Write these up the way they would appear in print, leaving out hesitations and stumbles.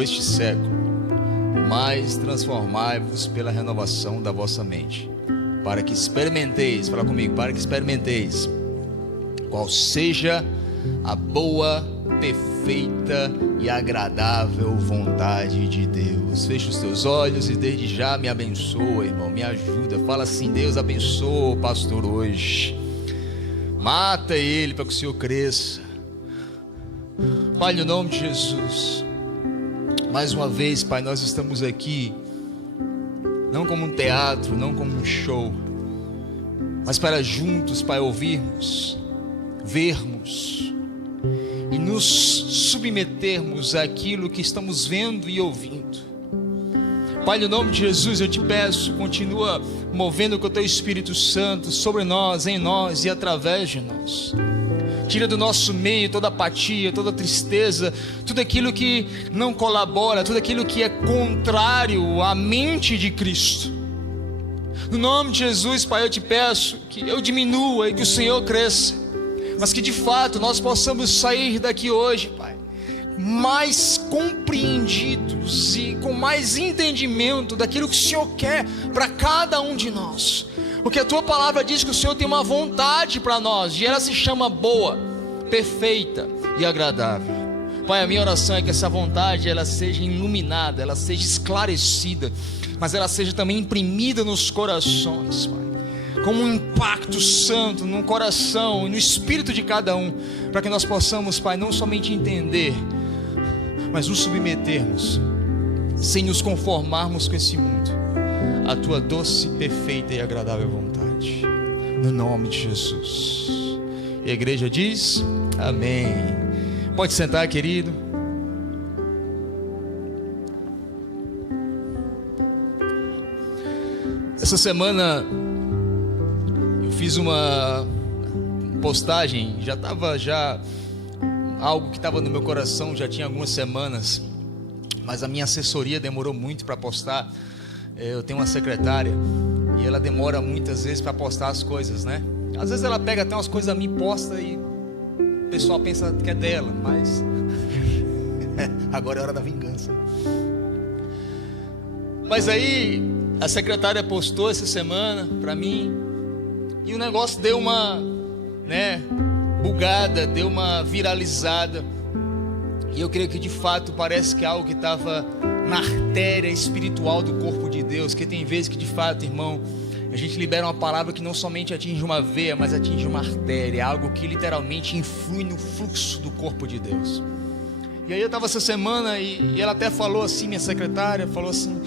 por este século, mas transformai-vos pela renovação da vossa mente, para que experimenteis, fala comigo, para que experimenteis qual seja a boa, perfeita e agradável vontade de Deus. Fecha os teus olhos e desde já me abençoa, irmão, me ajuda. Fala assim: Deus abençoa o pastor hoje, mata ele para que o Senhor cresça. Pai, no nome de Jesus, mais uma vez, Pai, nós estamos aqui não como um teatro, não como um show, mas para juntos, Pai, ouvirmos, vermos e nos submetermos àquilo que estamos vendo e ouvindo. Pai, no nome de Jesus eu te peço, continua movendo com o teu Espírito Santo sobre nós, em nós e através de nós. Tira do nosso meio toda apatia, toda tristeza, tudo aquilo que não colabora, tudo aquilo que é contrário à mente de Cristo. No nome de Jesus, Pai, eu te peço que eu diminua e que o Senhor cresça, mas que de fato nós possamos sair daqui hoje, Pai, mais compreendidos e com mais entendimento daquilo que o Senhor quer para cada um de nós. Porque a tua palavra diz que o Senhor tem uma vontade para nós, e ela se chama boa, perfeita e agradável. Pai, a minha oração é que essa vontade ela seja iluminada, ela seja esclarecida, mas ela seja também imprimida nos corações, Pai, como um impacto santo no coração e no espírito de cada um, para que nós possamos, Pai, não somente entender, mas nos submetermos, sem nos conformarmos com esse mundo, a tua doce, perfeita e agradável vontade, no nome de Jesus. E a igreja diz amém. Pode sentar, querido. Essa semana eu fiz uma postagem, já algo que estava no meu coração já tinha algumas semanas, mas a minha assessoria demorou muito para postar. Eu tenho uma secretária e ela demora muitas vezes para postar as coisas, né? Às vezes ela pega até umas coisas a mim, posta e o pessoal pensa que é dela, mas agora é hora da vingança. Mas aí a secretária postou essa semana para mim e o negócio deu uma, bugada, deu uma viralizada. E eu creio que de fato parece que é algo que estava na artéria espiritual do corpo de Deus, que tem vezes que de fato, irmão, a gente libera uma palavra que não somente atinge uma veia, mas atinge uma artéria, algo que literalmente influi no fluxo do corpo de Deus. E aí eu estava essa semana e ela até falou assim, minha secretária, falou assim: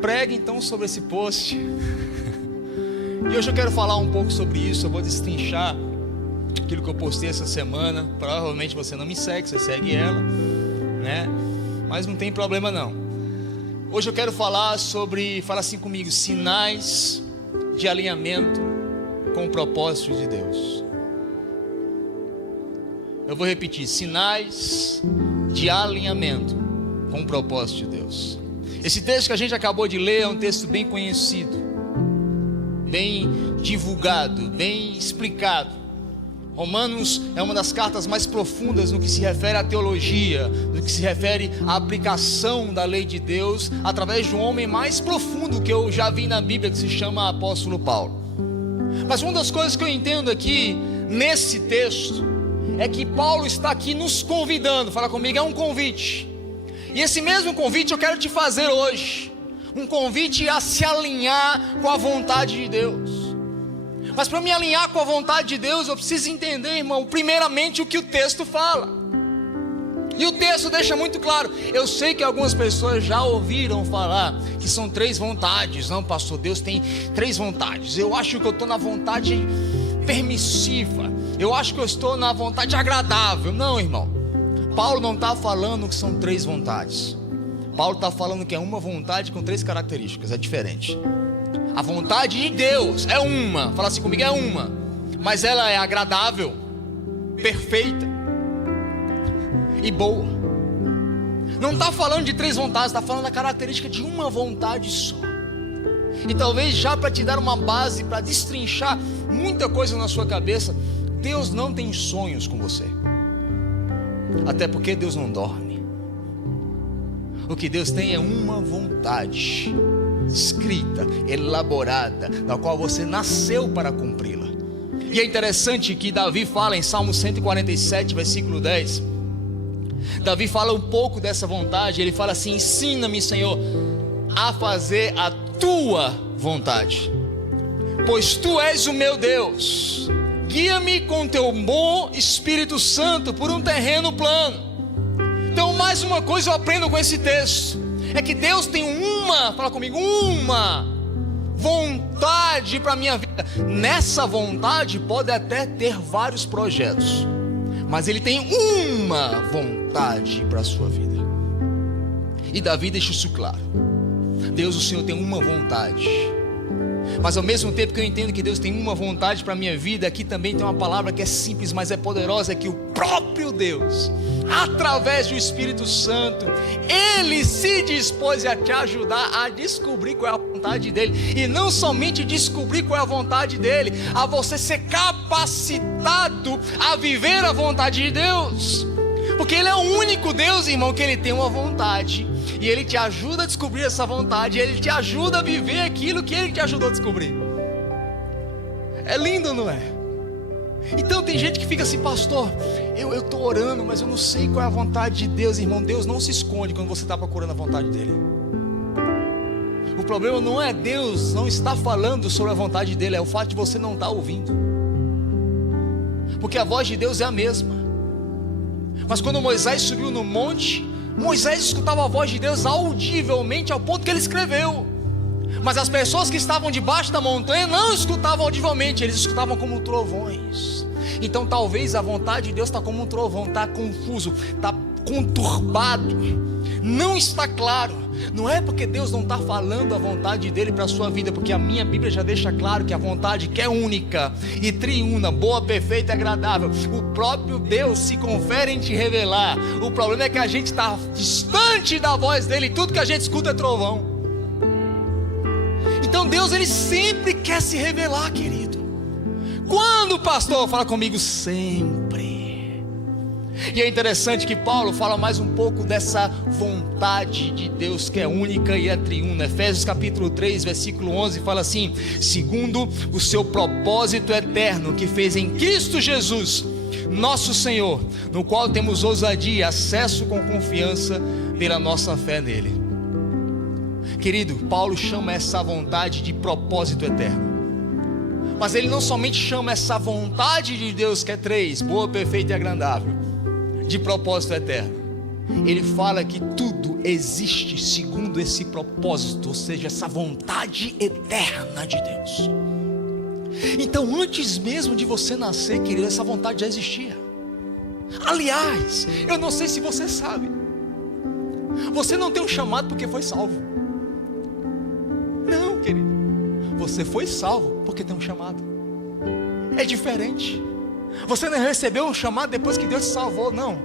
pregue então sobre esse post. E hoje eu quero falar um pouco sobre isso, eu vou destrinchar aquilo que eu postei essa semana. Provavelmente você não me segue, você segue ela, né? Mas não tem problema não. Hoje eu quero falar sobre, fala assim comigo, sinais de alinhamento com o propósito de Deus. Eu vou repetir: sinais de alinhamento com o propósito de Deus. Esse texto que a gente acabou de ler é um texto bem conhecido, bem divulgado, bem explicado. Romanos é uma das cartas mais profundas no que se refere à teologia, no que se refere à aplicação da lei de Deus, através de um homem mais profundo que eu já vi na Bíblia, que se chama Apóstolo Paulo. Mas uma das coisas que eu entendo aqui, nesse texto, é que Paulo está aqui nos convidando, fala comigo, é um convite. E esse mesmo convite eu quero te fazer hoje, um convite a se alinhar com a vontade de Deus. Mas para me alinhar com a vontade de Deus, eu preciso entender, irmão, primeiramente o que o texto fala. E o texto deixa muito claro. Eu sei que algumas pessoas já ouviram falar que são 3 vontades. Não, pastor, Deus tem 3 vontades. Eu acho que eu estou na vontade permissiva. Eu acho que eu estou na vontade agradável. Não, irmão. Paulo não está falando que são 3 vontades. Paulo está falando que é uma vontade com 3 características. É diferente. A vontade de Deus é uma, fala assim comigo, é uma, mas ela é agradável, perfeita e boa. Não está falando de 3 vontades, está falando da característica de uma vontade só. E talvez já para te dar uma base, para destrinchar muita coisa na sua cabeça, Deus não tem sonhos com você, até porque Deus não dorme. O que Deus tem é uma vontade escrita, elaborada, da qual você nasceu para cumpri-la. E é interessante que Davi fala em Salmo 147, versículo 10. Davi fala um pouco dessa vontade. Ele fala assim: ensina-me, Senhor, a fazer a tua vontade, pois tu és o meu Deus. Guia-me com teu bom Espírito Santo por um terreno plano. Então, mais uma coisa eu aprendo com esse texto, é que Deus tem fala comigo, uma vontade para a minha vida. Nessa vontade pode até ter vários projetos, mas Ele tem uma vontade para a sua vida. E Davi deixa isso claro. Deus, o Senhor, tem uma vontade. Mas ao mesmo tempo que eu entendo que Deus tem uma vontade para a minha vida, aqui também tem uma palavra que é simples, mas é poderosa, é que o próprio Deus, através do Espírito Santo, Ele se dispôs a te ajudar a descobrir qual é a vontade dEle. E não somente descobrir qual é a vontade dEle, a você ser capacitado a viver a vontade de Deus. Porque Ele é o único Deus, irmão, que Ele tem uma vontade, e Ele te ajuda a descobrir essa vontade, Ele te ajuda a viver aquilo que Ele te ajudou a descobrir. É lindo, não é? Então tem gente que fica assim: pastor, eu estou orando, mas eu não sei qual é a vontade de Deus. Irmão, Deus não se esconde quando você está procurando a vontade dEle. O problema não é Deus não está falando sobre a vontade dEle, é o fato de você não estar ouvindo. Porque a voz de Deus é a mesma. Mas quando Moisés subiu no monte, Moisés escutava a voz de Deus audivelmente, ao ponto que ele escreveu. Mas as pessoas que estavam debaixo da montanha não escutavam audivelmente, eles escutavam como trovões. Então talvez a vontade de Deus está como um trovão, está confuso, está conturbado, não está claro. Não é porque Deus não está falando a vontade dEle para a sua vida, porque a minha Bíblia já deixa claro que a vontade, que é única e triuna, boa, perfeita e agradável, o próprio Deus se confere em te revelar. O problema é que a gente está distante da voz dEle, e tudo que a gente escuta é trovão. Então Deus, Ele sempre quer se revelar, querido. Quando, pastor? Fala comigo: sempre. E é interessante que Paulo fala mais um pouco dessa vontade de Deus, que é única e é triuna. Efésios capítulo 3, versículo 11 fala assim: segundo o seu propósito eterno, que fez em Cristo Jesus, nosso Senhor, no qual temos ousadia e acesso com confiança pela nossa fé nele. Querido, Paulo chama essa vontade de propósito eterno. Mas ele não somente chama essa vontade de Deus, que é três, boa, perfeita e agradável, de propósito eterno. Ele fala que tudo existe segundo esse propósito, ou seja, essa vontade eterna de Deus. Então, antes mesmo de você nascer, querido, essa vontade já existia. Aliás, eu não sei se você sabe, você não tem um chamado porque foi salvo. Não, querido, você foi salvo porque tem um chamado. É diferente. Você não recebeu um chamado depois que Deus te salvou, não.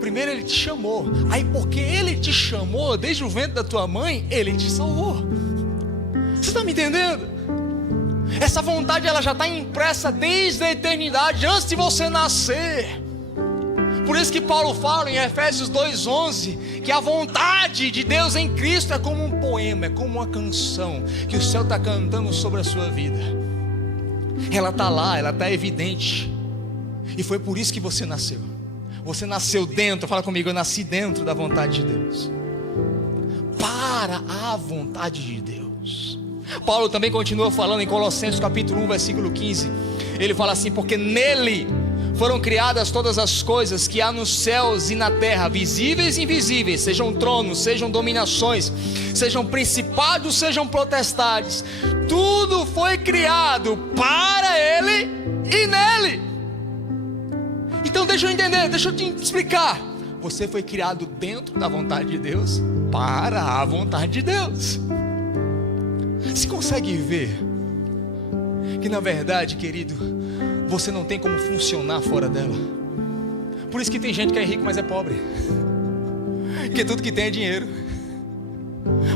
Primeiro Ele te chamou, aí porque Ele te chamou desde o ventre da tua mãe, Ele te salvou. Você está me entendendo? Essa vontade, ela já está impressa desde a eternidade, antes de você nascer. Por isso que Paulo fala em Efésios 2:11 que a vontade de Deus em Cristo é como um poema, é como uma canção que o céu está cantando sobre a sua vida. Ela está lá, ela está evidente. E foi por isso que você nasceu. Você nasceu dentro, fala comigo: eu nasci dentro da vontade de Deus, para a vontade de Deus. Paulo também continua falando em Colossenses capítulo 1, versículo 15. Ele fala assim: porque nele foram criadas todas as coisas que há nos céus e na terra, visíveis e invisíveis, sejam tronos, sejam dominações, sejam principados, sejam potestades. Tudo foi criado para Ele e nele. Então deixa eu entender, deixa eu te explicar. Você foi criado dentro da vontade de Deus, para a vontade de Deus. Você consegue ver que na verdade, querido, você não tem como funcionar fora dela? Por isso que tem gente que é rico, mas é pobre, que tudo que tem é dinheiro,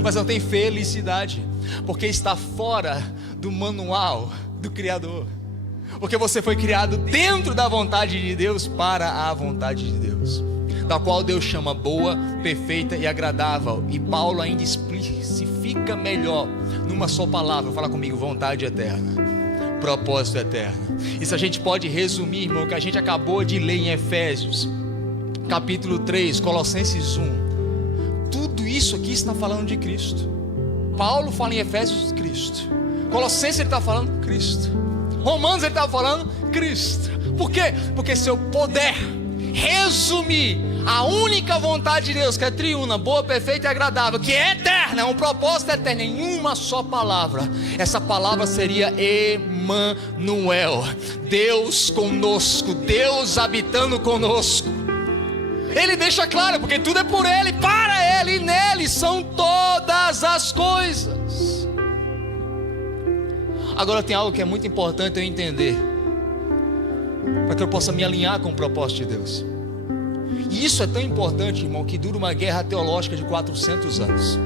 mas não tem felicidade, porque está fora do manual do Criador. Porque você foi criado dentro da vontade de Deus, para a vontade de Deus. da qual Deus chama boa, perfeita e agradável. E Paulo ainda especifica melhor numa só palavra. Fala comigo: vontade eterna, propósito eterno. Isso a gente pode resumir, irmão, que a gente acabou de ler em Efésios capítulo 3, Colossenses 1. Tudo isso aqui está falando de Cristo. Paulo fala em Efésios Cristo, Colossenses ele está falando Cristo, Romanos ele está falando Cristo. Por quê? Porque se eu puder resumir a única vontade de Deus, que é triuna, boa, perfeita e agradável, que é eterna, é um propósito eterno, em uma só palavra, essa palavra seria Emmanuel, Deus conosco, Deus habitando conosco. Ele deixa claro, porque tudo é por Ele, para Ele, e nele são todas as coisas. Agora tem algo que é muito importante eu entender, para que eu possa me alinhar com o propósito de Deus. E isso é tão importante, irmão, que dura uma guerra teológica de 400 anos.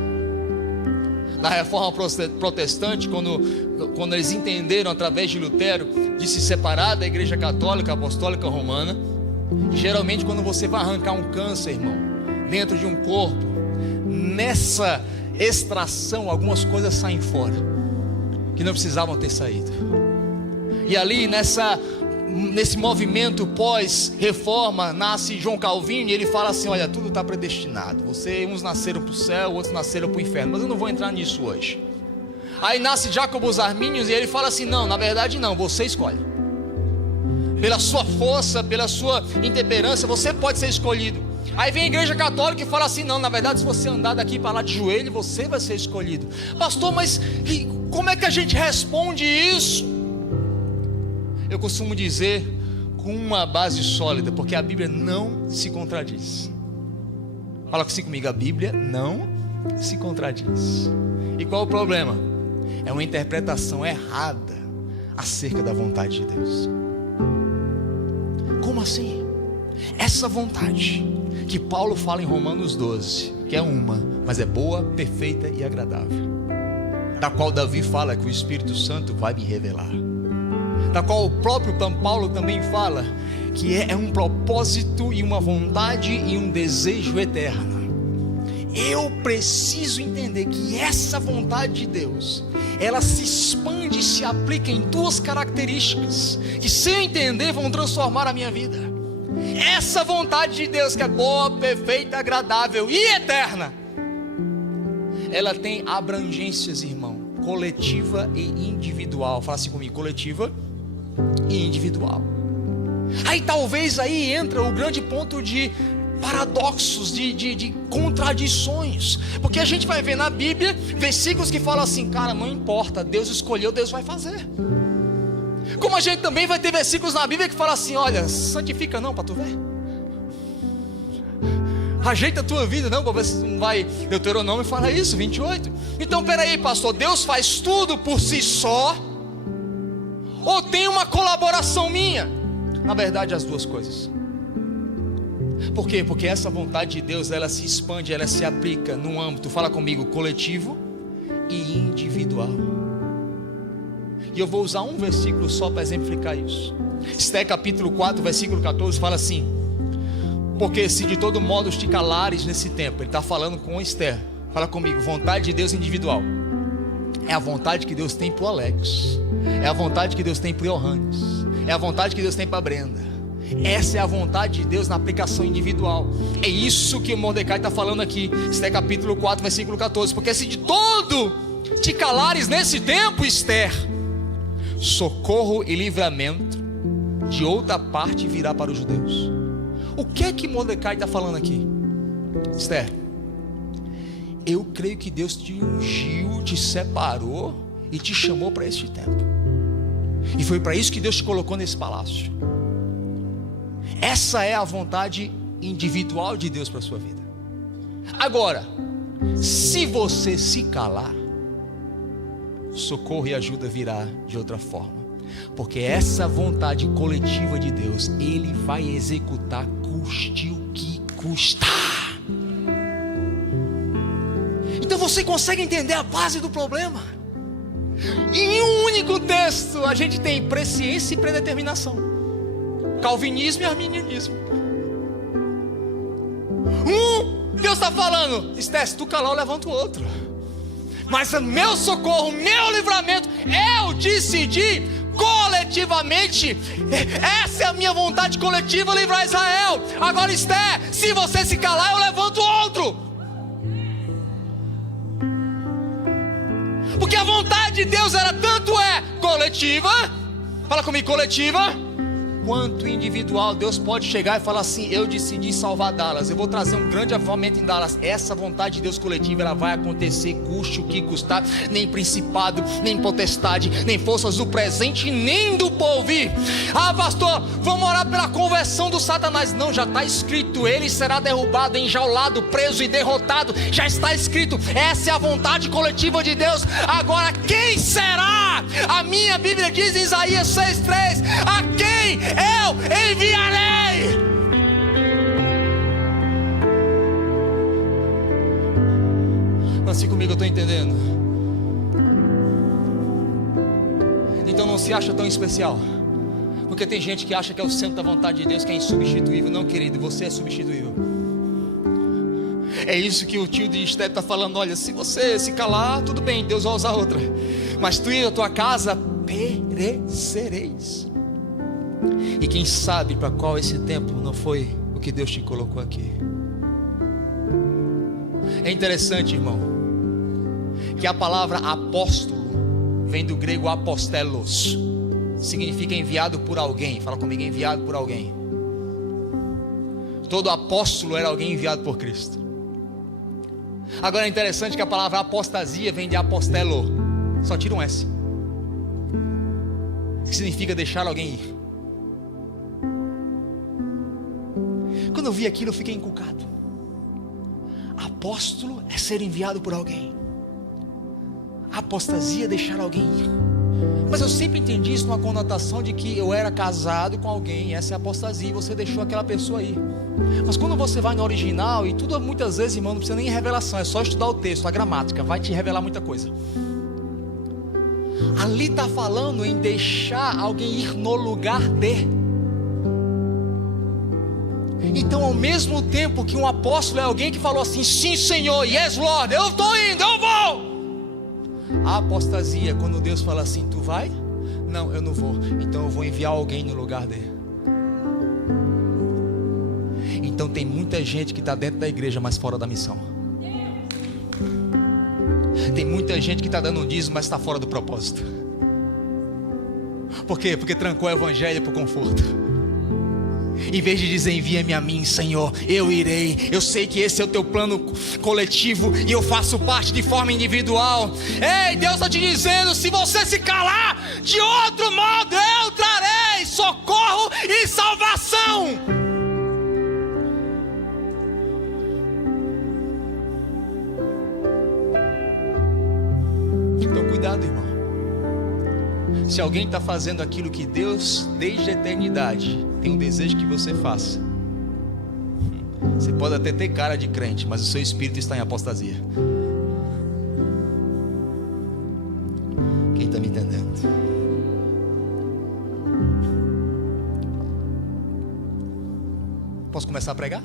Na reforma protestante, quando eles entenderam através de Lutero de se separar da igreja católica apostólica romana, e geralmente quando você vai arrancar um câncer, irmão, dentro de um corpo, nessa extração algumas coisas saem fora que não precisavam ter saído. E ali nesse movimento pós-reforma nasce João Calvino, e ele fala assim: olha, tudo está predestinado, uns nasceram para o céu, outros nasceram para o inferno, mas eu não vou entrar nisso hoje. Aí nasce Jacobus Arminius, e ele fala assim: não, na verdade não, você escolhe. Pela sua força, pela sua intemperância, você pode ser escolhido. Aí vem a igreja católica e fala assim: não, na verdade, se você andar daqui para lá de joelho, você vai ser escolhido. Pastor, mas como é que a gente responde isso? Eu costumo dizer com uma base sólida, porque a Bíblia não se contradiz. Fala assim comigo: a Bíblia não se contradiz. E qual o problema? É uma interpretação errada acerca da vontade de Deus. Como assim? Essa vontade que Paulo fala em Romanos 12, que é uma, mas é boa, perfeita e agradável, da qual Davi fala que o Espírito Santo vai me revelar, da qual o próprio Paulo também fala que é um propósito e uma vontade e um desejo eterno. Eu preciso entender que essa vontade de Deus, ela se expande e se aplica em duas características, que se eu entender vão transformar a minha vida. Essa vontade de Deus, que é boa, perfeita, agradável e eterna, ela tem abrangências, irmão, coletiva e individual. Fala assim comigo: coletiva e individual. Aí talvez aí entra o grande ponto de paradoxos, de contradições, porque a gente vai ver na Bíblia versículos que falam assim: cara, não importa, Deus escolheu, Deus vai fazer. Como a gente também vai ter versículos na Bíblia que falam assim: olha, santifica não, para tu ver, ajeita a tua vida não, para ver se não vai. Deuteronômio fala isso, 28. Então peraí, pastor, Deus faz tudo por si só, ou tem uma colaboração minha? Na verdade, as duas coisas. Por quê? Porque essa vontade de Deus, ela se expande, ela se aplica num âmbito, fala comigo, coletivo e individual. E eu vou usar um versículo só para exemplificar isso. Esther capítulo 4, versículo 14, fala assim: porque se de todo modo te calares nesse tempo, ele está falando com Esther, fala comigo, vontade de Deus individual, é a vontade que Deus tem para o Alex, é a vontade que Deus tem para o Johannes, é a vontade que Deus tem para a Brenda. Essa é a vontade de Deus na aplicação individual. É isso que o Mordecai está falando aqui, Esther capítulo 4, versículo 14. Porque se de todo te calares nesse tempo, Esther, socorro e livramento de outra parte virá para os judeus. O que é que Mordecai está falando aqui? Esther, eu creio que Deus te ungiu, te separou e te chamou para este tempo, e foi para isso que Deus te colocou nesse palácio. Essa é a vontade individual de Deus para a sua vida. Agora, se você se calar, socorro e ajuda virá de outra forma, porque essa vontade coletiva de Deus, Ele vai executar custe o que custar. Então você consegue entender a base do problema? Em um único texto a gente tem presciência e predeterminação, calvinismo e arminianismo. está falando: Esté, se tu calar, eu levanto outro. Mas meu socorro, meu livramento, eu decidi coletivamente. Essa é a minha vontade coletiva, livrar Israel. Agora, Esté, se você se calar, eu levanto outro. Porque a vontade de Deus era tanto coletiva, fala comigo, coletiva, quanto individual. Deus pode chegar e falar assim: eu decidi salvar Dallas, eu vou trazer um grande avivamento em Dallas. Essa vontade de Deus coletiva, ela vai acontecer, custe o que custar. Nem principado, nem potestade, nem forças do presente, nem do porvir. Ah, pastor, vamos orar pela conversão do Satanás. Não, já está escrito: ele será derrubado, enjaulado, preso e derrotado. Já está escrito. Essa é a vontade coletiva de Deus. Agora, quem será? A minha Bíblia diz em Isaías 6:3: a quem eu enviarei? Assim comigo, eu estou entendendo. Então não se acha tão especial, porque tem gente que acha que é o centro da vontade de Deus, que é insubstituível. Não, querido, você é substituível. É isso que o tio de Esté está falando: olha, se você se calar, tudo bem, Deus vai usar outra, mas tu e a tua casa perecereis. E quem sabe para qual esse tempo não foi o que Deus te colocou aqui. É interessante, irmão, que a palavra apóstolo vem do grego apostelos, significa enviado por alguém. Fala comigo, enviado por alguém. Todo apóstolo era alguém enviado por Cristo. Agora é interessante que a palavra apostasia vem de apostelo, só tira um S, que significa deixar alguém ir. Quando eu vi aquilo, eu fiquei encucado. Apóstolo é ser enviado por alguém, apostasia é deixar alguém ir. Mas eu sempre entendi isso numa conotação de que eu era casado com alguém, essa é a apostasia, e você deixou aquela pessoa ir. Mas quando você vai no original, e tudo muitas vezes, irmão, não precisa nem revelação, é só estudar o texto, a gramática vai te revelar muita coisa. Ali está falando em deixar alguém ir no lugar de. Então, ao mesmo tempo que um apóstolo é alguém que falou assim: sim, Senhor, yes, Lord, eu estou indo, eu vou. A apostasia é quando Deus fala assim: tu vai? Não, eu não vou. Então eu vou enviar alguém no lugar dele. Então tem muita gente que está dentro da igreja, mas fora da missão. Tem muita gente que está dando um dízimo, mas está fora do propósito. Por quê? Porque trancou o evangelho por conforto. Em vez de dizer: envia-me a mim, Senhor, eu irei. Eu sei que esse é o teu plano coletivo e eu faço parte de forma individual. Ei, Deus está te dizendo: se você se calar, de outro modo eu trarei socorro e salvação. Então cuidado, irmão. Se alguém está fazendo aquilo que Deus, desde a eternidade, tem um desejo que você faça, você pode até ter cara de crente, mas o seu espírito está em apostasia. Quem está me entendendo? Posso começar a pregar?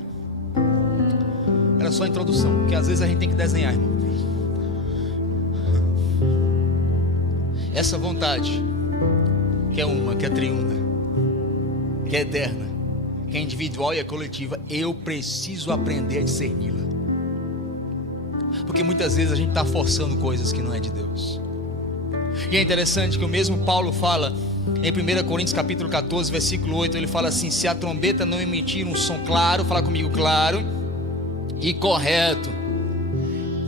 Era só a introdução, porque às vezes a gente tem que desenhar, irmão. Essa vontade, que é uma, que é triuna, que é eterna, que é individual e é coletiva, eu preciso aprender a discerni-la. Porque muitas vezes a gente está forçando coisas que não é de Deus. E é interessante que o mesmo Paulo fala em 1 Coríntios capítulo 14, versículo 8, ele fala assim: se a trombeta não emitir um som claro, fala comigo, claro e correto,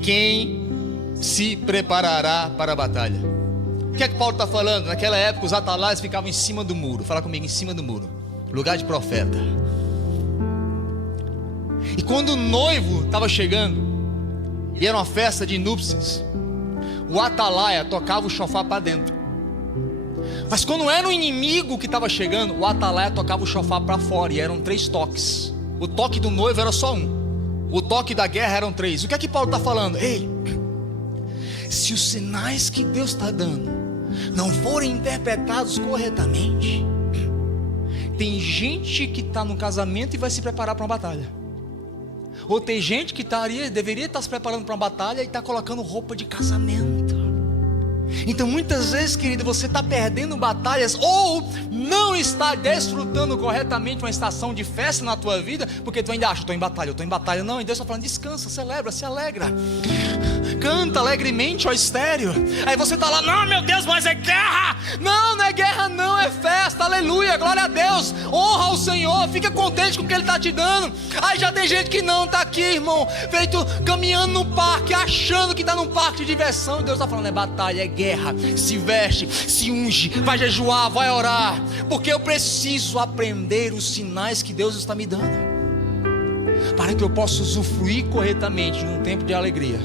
quem se preparará para a batalha? O que é que Paulo está falando? Naquela época os atalaias ficavam em cima do muro. Fala comigo, em cima do muro, lugar de profeta. E quando o noivo estava chegando, e era uma festa de núpcias, o atalaia tocava o chofar para dentro. Mas quando era o inimigo que estava chegando, o atalaia tocava o chofar para fora. E eram 3 toques. O toque do noivo era só um, o toque da guerra eram 3. O que é que Paulo está falando? Ei, se os sinais que Deus está dando não forem interpretados corretamente, tem gente que está no casamento e vai se preparar para uma batalha. Ou tem gente que deveria estar se preparando para uma batalha e está colocando roupa de casamento. Então muitas vezes, querido, você está perdendo batalhas ou não está desfrutando corretamente uma estação de festa na tua vida, porque tu ainda acha, eu estou em batalha. Não, e Deus está falando, descansa, celebra, se alegra, canta alegremente, ó estéreo. Aí você está lá, não meu Deus, mas é guerra. Não, não é guerra não, é festa, aleluia, glória a Deus, honra o Senhor, fica contente com o que Ele está te dando. Aí já tem gente que não está aqui, irmão, caminhando no parque, achando que está num parque de diversão, e Deus está falando, é batalha, é guerra. Se veste, se unge, vai jejuar, vai orar, porque eu preciso aprender os sinais que Deus está me dando, para que eu possa usufruir corretamente num tempo de alegria,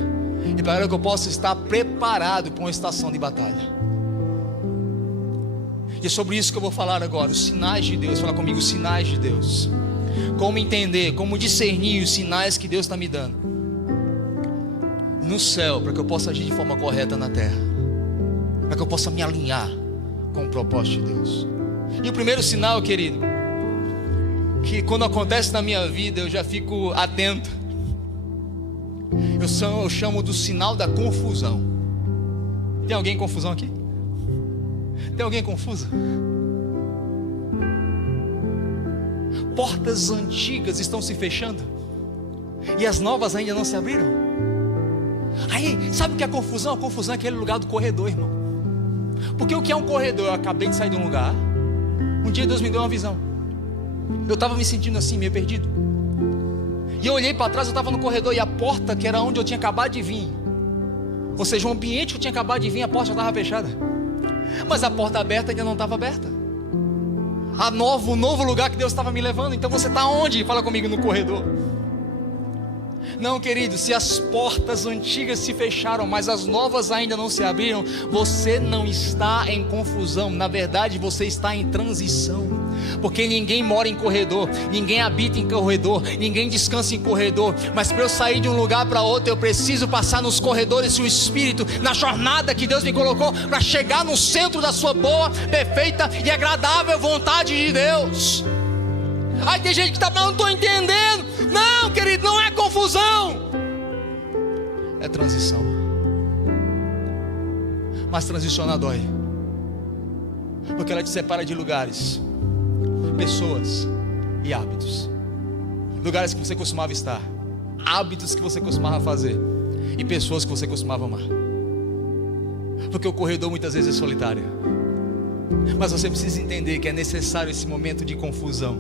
e para que eu possa estar preparado para uma estação de batalha. E é sobre isso que eu vou falar agora, os sinais de Deus. Fala comigo, os sinais de Deus. Como entender, como discernir os sinais que Deus está me dando no céu, para que eu possa agir de forma correta na terra, para que eu possa me alinhar com o propósito de Deus. E o primeiro sinal, querido, que quando acontece na minha vida eu já fico atento, eu chamo do sinal da confusão. Tem alguém em confusão aqui? Tem alguém confuso? Portas antigas estão se fechando e as novas ainda não se abriram. Aí, sabe o que é a confusão? A confusão é aquele lugar do corredor, irmão. Porque o que é um corredor? Eu acabei de sair de um lugar. Um dia Deus me deu uma visão. Eu estava me sentindo assim, meio perdido. E eu olhei para trás, eu estava no corredor, e a porta, que era onde eu tinha acabado de vir, ou seja, o ambiente que eu tinha acabado de vir, a porta já estava fechada. Mas a porta aberta ainda não estava aberta. O novo lugar que Deus estava me levando. Então você está onde? Fala comigo, no corredor. Não, querido, se as portas antigas se fecharam, mas as novas ainda não se abriram, você não está em confusão. Na verdade, você está em transição. Porque ninguém mora em corredor, ninguém habita em corredor, ninguém descansa em corredor. Mas para eu sair de um lugar para outro, eu preciso passar nos corredores do Espírito, na jornada que Deus me colocou, para chegar no centro da sua boa, perfeita e agradável vontade de Deus. Aí tem gente que está falando, não estou entendendo. Não, querido, não é confusão, é transição. Mas transicionar dói, porque ela te separa de lugares, pessoas e hábitos. Lugares que você costumava estar, hábitos que você costumava fazer, e pessoas que você costumava amar. Porque o corredor muitas vezes é solitário. Mas você precisa entender que é necessário esse momento de confusão,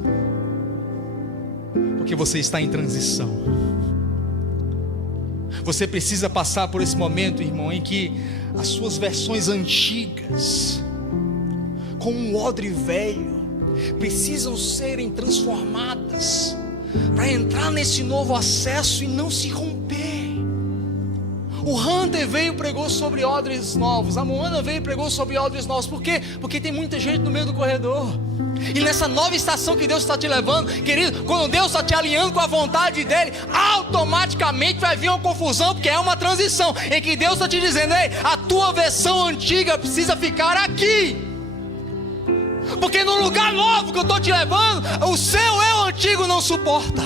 porque você está em transição. Você precisa passar por esse momento, irmão, em que as suas versões antigas, como um odre velho, precisam serem transformadas para entrar nesse novo acesso e não se romper. O Hunter veio e pregou sobre odres novos, a Moana veio e pregou sobre odres novos. Por quê? Porque tem muita gente no meio do corredor. E nessa nova estação que Deus está te levando, querido, quando Deus está te alinhando com a vontade dEle, automaticamente vai vir uma confusão, porque é uma transição em que Deus está te dizendo, ei, a tua versão antiga precisa ficar aqui, porque no lugar novo que eu estou te levando, o seu eu antigo não suporta.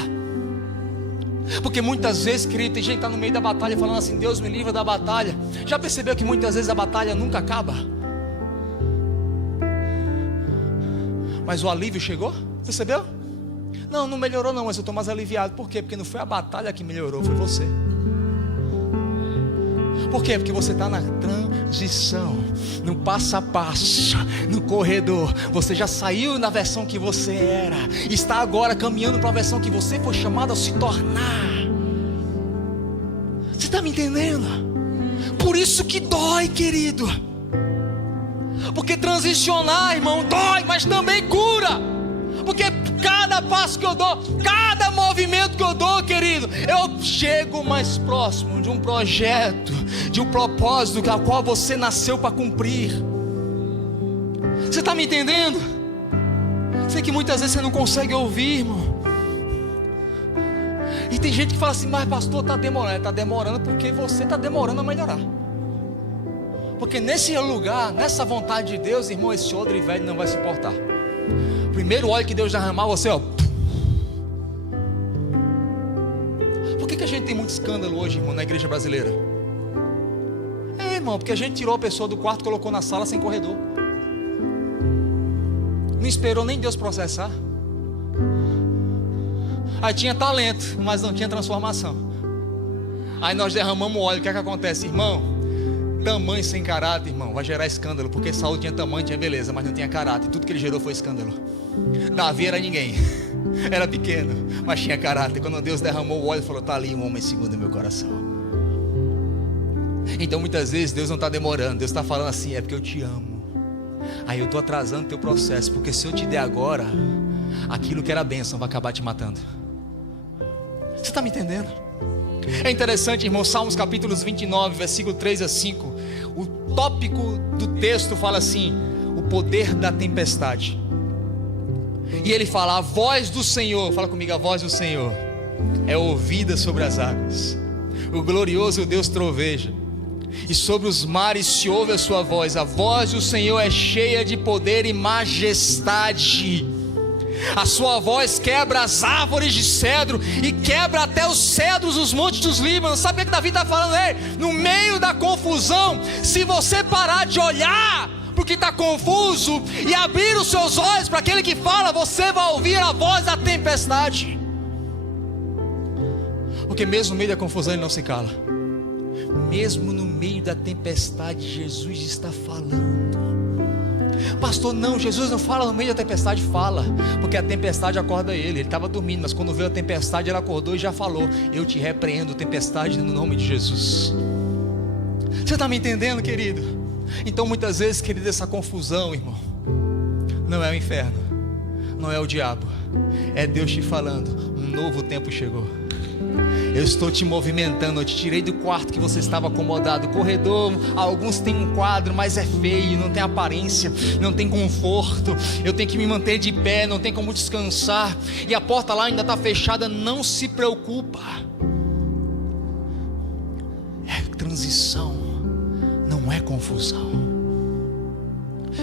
Porque muitas vezes, querido, tem gente que está no meio da batalha falando assim, Deus me livra da batalha. Já percebeu que muitas vezes a batalha nunca acaba? Mas o alívio chegou? Percebeu? Não, não melhorou não, mas eu estou mais aliviado. Por quê? Porque não foi a batalha que melhorou, foi você. Por quê? Porque você está na transição, no passo a passo, no corredor. Você já saiu na versão que você era, está agora caminhando para a versão que você foi chamado a se tornar. Você está me entendendo? Por isso que dói, querido. Porque transicionar, irmão, dói, mas também cura. Porque cada passo que eu dou, cada movimento que eu dou, querido, eu chego mais próximo de um projeto, de um propósito ao qual você nasceu para cumprir. Você está me entendendo? Sei que muitas vezes você não consegue ouvir, irmão. E tem gente que fala assim, mas pastor, está demorando. Está demorando porque você está demorando a melhorar. Porque nesse lugar, nessa vontade de Deus, irmão, esse odre velho não vai se portar. Primeiro óleo que Deus derramar, você, ó, tem muito escândalo hoje, irmão, na igreja brasileira? Irmão, porque a gente tirou a pessoa do quarto e colocou na sala sem corredor. Não esperou nem Deus processar. Aí tinha talento, mas não tinha transformação. Aí nós derramamos óleo. O que é que acontece, irmão? Tamanho sem caráter, irmão, vai gerar escândalo. Porque Saul tinha tamanho, tinha beleza, mas não tinha caráter. Tudo que ele gerou foi escândalo. Davi era ninguém. Era pequeno, mas tinha caráter. Quando Deus derramou o óleo, falou: está ali um homem segundo o meu coração. Então muitas vezes Deus não está demorando. Deus está falando assim: é porque eu te amo. Aí eu estou atrasando o teu processo. Porque se eu te der agora, aquilo que era bênção vai acabar te matando. Você está me entendendo? É interessante, irmão, Salmos capítulos 29, versículo 3 a 5. O tópico do texto fala assim: o poder da tempestade. E ele fala: a voz do Senhor, fala comigo, a voz do Senhor é ouvida sobre as águas. O glorioso Deus troveja, e sobre os mares se ouve a sua voz. A voz do Senhor é cheia de poder e majestade. A sua voz quebra as árvores de cedro e quebra até os cedros dos montes dos Líbanos. Sabe o que Davi está falando? No meio da confusão, se você parar de olhar porque está confuso e abrir os seus olhos para aquele que fala, você vai ouvir a voz da tempestade. Porque mesmo no meio da confusão ele não se cala. Mesmo no meio da tempestade, Jesus está falando. Pastor, não, Jesus não fala no meio da tempestade. Fala, porque a tempestade acorda ele. Ele estava dormindo, mas quando veio a tempestade, ele acordou e já falou: eu te repreendo, tempestade, no nome de Jesus. Você está me entendendo, querido? Então muitas vezes, querido, essa confusão, irmão, não é o inferno, não é o diabo, é Deus te falando: um novo tempo chegou. Eu estou te movimentando. Eu te tirei do quarto que você estava acomodado. Corredor, alguns têm um quadro, mas é feio, não tem aparência, não tem conforto. Eu tenho que me manter de pé, não tem como descansar, e a porta lá ainda está fechada. Não se preocupa, é transição, não é confusão.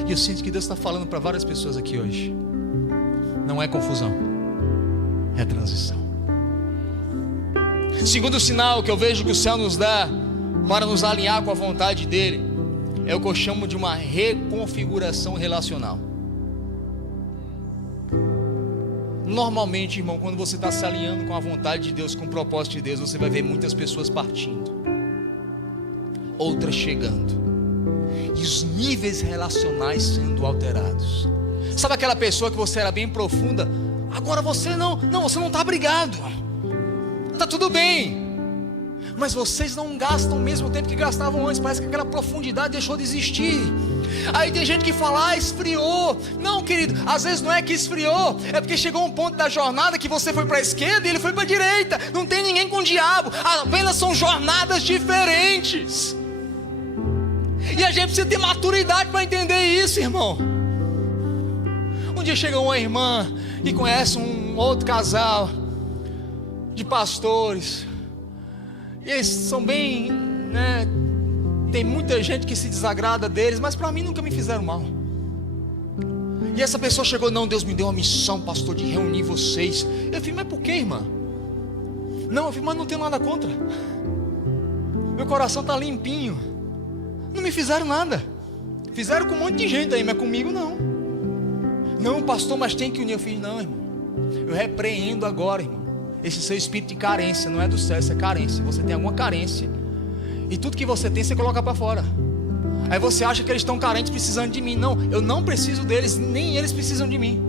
E eu sinto que Deus está falando para várias pessoas aqui hoje: não é confusão, é transição. Segundo sinal que eu vejo que o céu nos dá para nos alinhar com a vontade dele, é o que eu chamo de uma reconfiguração relacional. Normalmente, irmão, quando você está se alinhando com a vontade de Deus, com o propósito de Deus, você vai ver muitas pessoas partindo, outras chegando, e os níveis relacionais sendo alterados. Sabe aquela pessoa que você era bem profunda, agora você você não está brigado, está tudo bem, mas vocês não gastam o mesmo tempo que gastavam antes. Parece que aquela profundidade deixou de existir. Aí tem gente que fala: esfriou. Não, querido, às vezes não é que esfriou, é porque chegou um ponto da jornada que você foi para a esquerda e ele foi para a direita. Não tem ninguém com o diabo, apenas são jornadas diferentes. E a gente precisa ter maturidade para entender isso, irmão. Um dia chega uma irmã que conhece um outro casal de pastores, e eles são bem, tem muita gente que se desagrada deles, mas para mim nunca me fizeram mal. E essa pessoa chegou: não, Deus me deu uma missão, pastor, de reunir vocês. Eu falei: mas por que, irmã? Não, eu falei: mas não tenho nada contra, meu coração está limpinho, não me fizeram nada. Fizeram com um monte de gente aí, mas comigo não. Não, pastor, mas tem que unir. Eu falei: não, irmão, eu repreendo agora, irmão, esse seu espírito de carência. Não é do céu, isso é carência. Você tem alguma carência, e tudo que você tem, você coloca para fora. Aí você acha que eles estão carentes, precisando de mim. Não, eu não preciso deles, nem eles precisam de mim.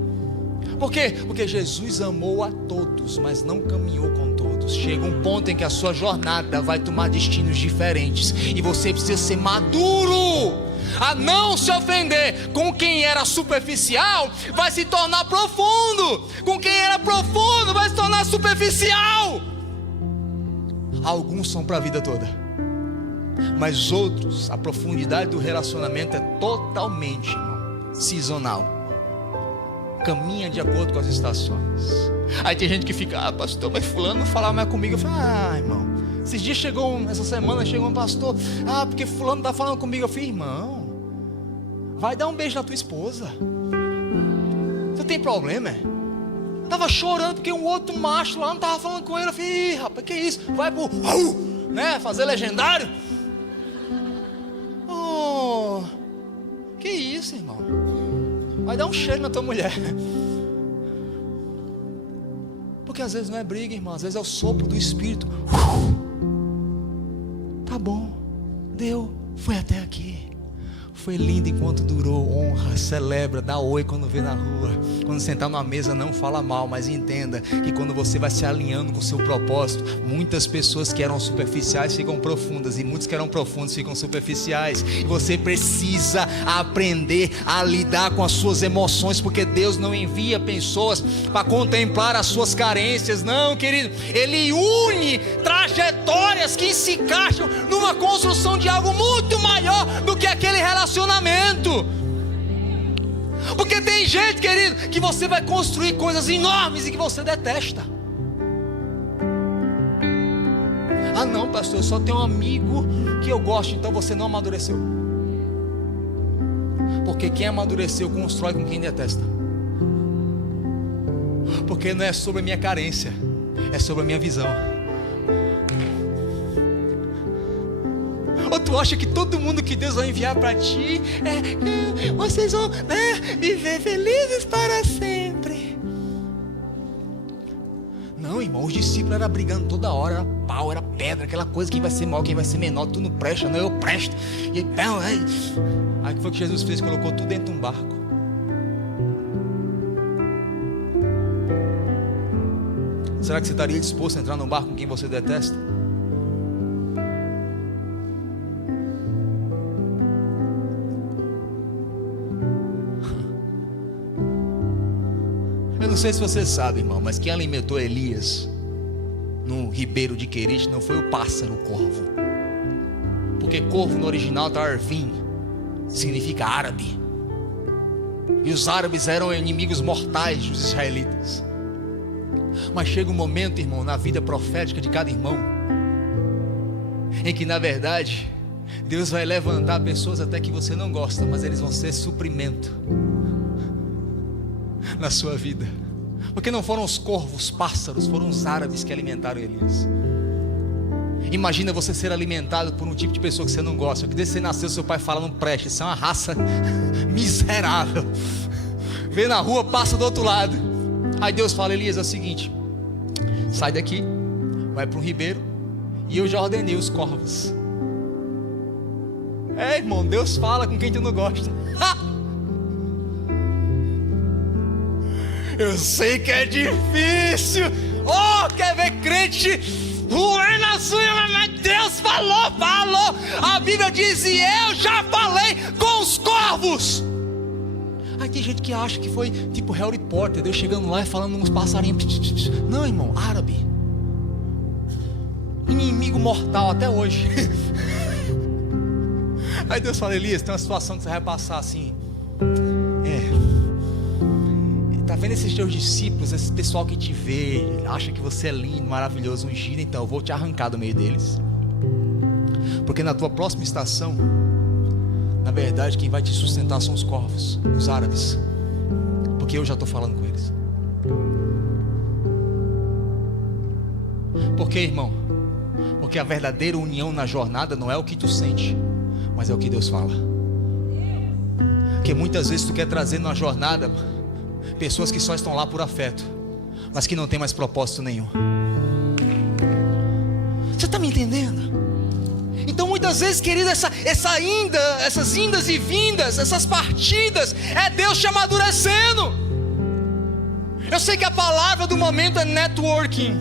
Por quê? Porque Jesus amou a todos, mas não caminhou com todos. Chega um ponto em que a sua jornada vai tomar destinos diferentes, e você precisa ser maduro a não se ofender. Com quem era superficial vai se tornar profundo, com quem era profundo vai se tornar superficial. Alguns são para a vida toda, mas outros, a profundidade do relacionamento é totalmente, irmão, sazonal, caminha de acordo com as estações. Aí tem gente que fica: pastor, mas fulano não falava mais comigo. Eu falo: irmão, esses dias essa semana chegou um pastor: porque fulano está falando comigo. Eu falei: irmão, vai dar um beijo na tua esposa, você tem problema? Estava chorando porque um outro macho lá não estava falando com ele. Eu falei, ih, rapaz, que isso? Vai pro, né, fazer legendário? Oh, que isso, irmão? Vai dar um cheiro na tua mulher. Porque às vezes não é briga, irmão, às vezes é o sopro do Espírito. Tá bom, deu, foi até aqui. Foi lindo enquanto durou. Honra, celebra, dá oi quando vê na rua. Quando sentar numa mesa não fala mal, mas entenda que quando você vai se alinhando com o seu propósito, muitas pessoas que eram superficiais ficam profundas, e muitos que eram profundos ficam superficiais. E você precisa aprender a lidar com as suas emoções, porque Deus não envia pessoas para contemplar as suas carências, não, querido. Ele une trajetórias que se encaixam numa construção de algo muito maior do que aquele relacionamento. Porque tem gente, querido, que você vai construir coisas enormes e que você detesta. Ah não, pastor, eu só tenho um amigo que eu gosto. Então você não amadureceu. Porque quem amadureceu constrói com quem detesta. Porque não é sobre a minha carência, é sobre a minha visão. Ou tu acha que todo mundo que Deus vai enviar para ti vocês vão, né, viver felizes para sempre? Não, irmão, os discípulos eram brigando toda hora, era pau, era pedra, aquela coisa, quem vai ser maior, quem vai ser menor, tu não presta, não, eu presto. E aí que foi que Jesus fez? Colocou tudo dentro de um barco. Será que você estaria disposto a entrar num barco com quem você detesta? Eu não sei se você sabe, irmão, mas quem alimentou Elias no ribeiro de Querite não foi o pássaro, o corvo. Porque corvo no original tá arvim, significa árabe. E os árabes eram inimigos mortais dos israelitas. Mas chega um momento, irmão, na vida profética de cada irmão, em que na verdade Deus vai levantar pessoas até que você não gosta, mas eles vão ser suprimento na sua vida. Porque não foram os corvos, pássaros, foram os árabes que alimentaram Elias. Imagina você ser alimentado por um tipo de pessoa que você não gosta, que desde que você nasceu seu pai fala, não preste, isso é uma raça miserável. Vê na rua, passa do outro lado. Aí Deus fala, Elias, é o seguinte, sai daqui, vai para um ribeiro, e eu já ordenei os corvos. Irmão, Deus fala com quem tu não gosta. Eu sei que é difícil. Quer ver crente ruim na sua, mas Deus falou. A Bíblia diz, e eu já falei com os corvos. Aí tem gente que acha que foi tipo Harry Potter, Deus chegando lá e falando uns passarinhos. Não, irmão, árabe. Inimigo mortal até hoje. Aí Deus fala, Elias, tem uma situação que você vai passar assim. Tá vendo esses teus discípulos, esse pessoal que te vê, acha que você é lindo, maravilhoso, ungido, então eu vou te arrancar do meio deles. Porque na tua próxima estação, na verdade, quem vai te sustentar são os corvos, os árabes. Porque eu já estou falando com eles. Por quê, irmão? Porque a verdadeira união na jornada não é o que tu sente, mas é o que Deus fala. Porque muitas vezes tu quer trazer na jornada pessoas que só estão lá por afeto, mas que não tem mais propósito nenhum. Você está me entendendo? Então muitas vezes, querido, essas indas e vindas, essas partidas, é Deus te amadurecendo. Eu sei que a palavra do momento é networking,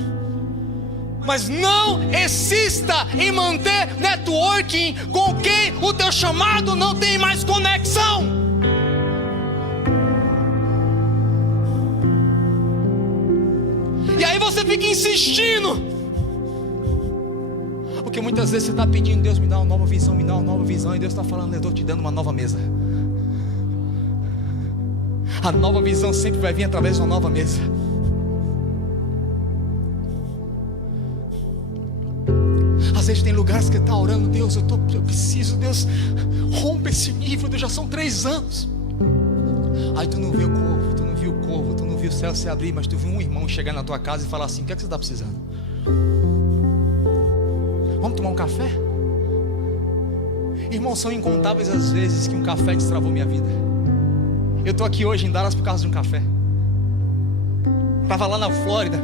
mas não insista em manter networking com quem o teu chamado não tem mais conexão. E aí você fica insistindo, porque muitas vezes você está pedindo, Deus me dá uma nova visão, me dá uma nova visão, e Deus está falando, eu estou te dando uma nova mesa. A nova visão sempre vai vir através de uma nova mesa. Às vezes tem lugares que você está orando, Deus, eu preciso, Deus, rompa esse nível, Deus, já são 3 anos. Aí tu não vê o corvo, tu não viu o corvo, tu não viu o céu se abrir, mas tu viu um irmão chegar na tua casa e falar assim: o que é que você está precisando? Vamos tomar um café? Irmão, são incontáveis as vezes que um café destravou minha vida. Eu estou aqui hoje em Dallas por causa de um café. Estava lá na Flórida,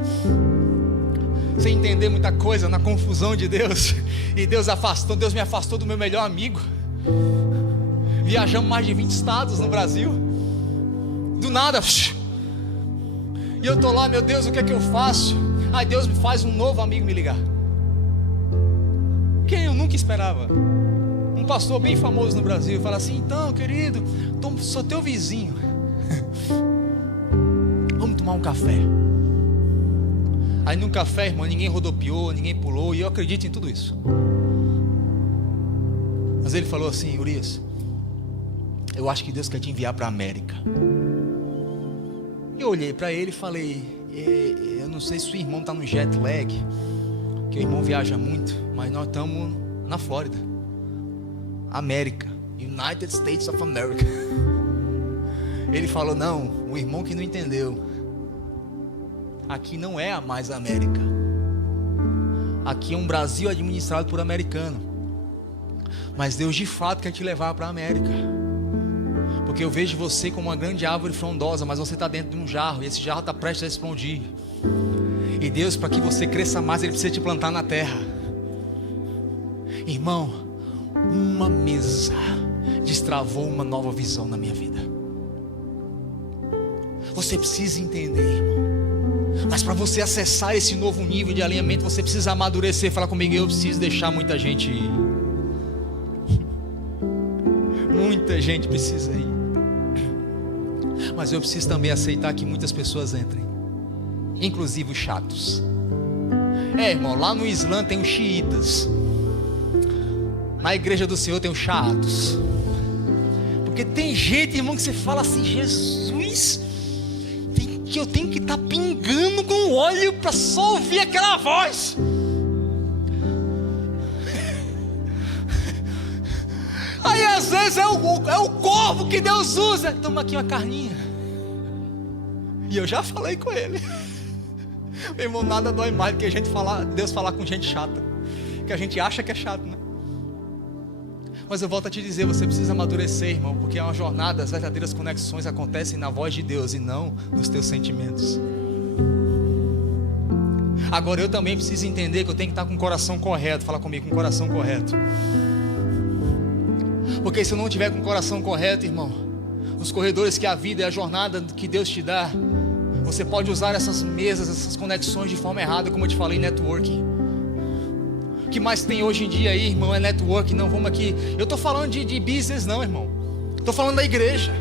sem entender muita coisa, na confusão de Deus. E Deus me afastou do meu melhor amigo. Viajamos mais de 20 estados no Brasil. Do nada. E eu estou lá, meu Deus, o que é que eu faço? Aí Deus me faz um novo amigo me ligar. Quem eu nunca esperava. Um pastor bem famoso no Brasil fala assim: então, querido, sou teu vizinho. Vamos tomar um café. Aí no café, irmão, ninguém rodopiou, ninguém pulou. E eu acredito em tudo isso. Mas ele falou assim: Urias, eu acho que Deus quer te enviar para a América. Eu olhei para ele e falei: eu não sei se o irmão está no jet lag, que o irmão viaja muito, mas nós estamos na Flórida, América, United States of America. Ele falou: não, um irmão que não entendeu. Aqui não é a mais América. Aqui é um Brasil administrado por americano. Mas Deus de fato quer te levar para a América. Porque eu vejo você como uma grande árvore frondosa, mas você está dentro de um jarro, e esse jarro está prestes a explodir. E Deus, para que você cresça mais, Ele precisa te plantar na terra. Irmão, uma mesa destravou uma nova visão na minha vida. Você precisa entender, irmão. Mas para você acessar esse novo nível de alinhamento, você precisa amadurecer. Fala comigo: eu preciso deixar muita gente ir. Muita gente precisa ir. Mas eu preciso também aceitar que muitas pessoas entrem, inclusive os chatos. Irmão, lá no Islã tem os xiitas. Na igreja do Senhor tem os chatos. Porque tem gente, irmão, que você fala assim: Jesus, que eu tenho que estar pingando com óleo para só ouvir aquela voz. Aí às vezes é o corvo que Deus usa. Toma aqui uma carninha. E eu já falei com ele: meu irmão, nada dói mais do que Deus falar com gente chata, que a gente acha que é chato, né? Mas eu volto a te dizer, você precisa amadurecer, irmão, porque é uma jornada. As verdadeiras conexões acontecem na voz de Deus e não nos teus sentimentos. Agora eu também preciso entender que eu tenho que estar com o coração correto. Fala comigo: com o coração correto. Porque se eu não tiver com o coração correto, irmão, nos corredores que a vida e a jornada que Deus te dá, você pode usar essas mesas, essas conexões de forma errada, como eu te falei, networking. O que mais tem hoje em dia aí, irmão, é networking. Não, vamos aqui. Eu estou falando de business não, irmão. Estou falando da igreja.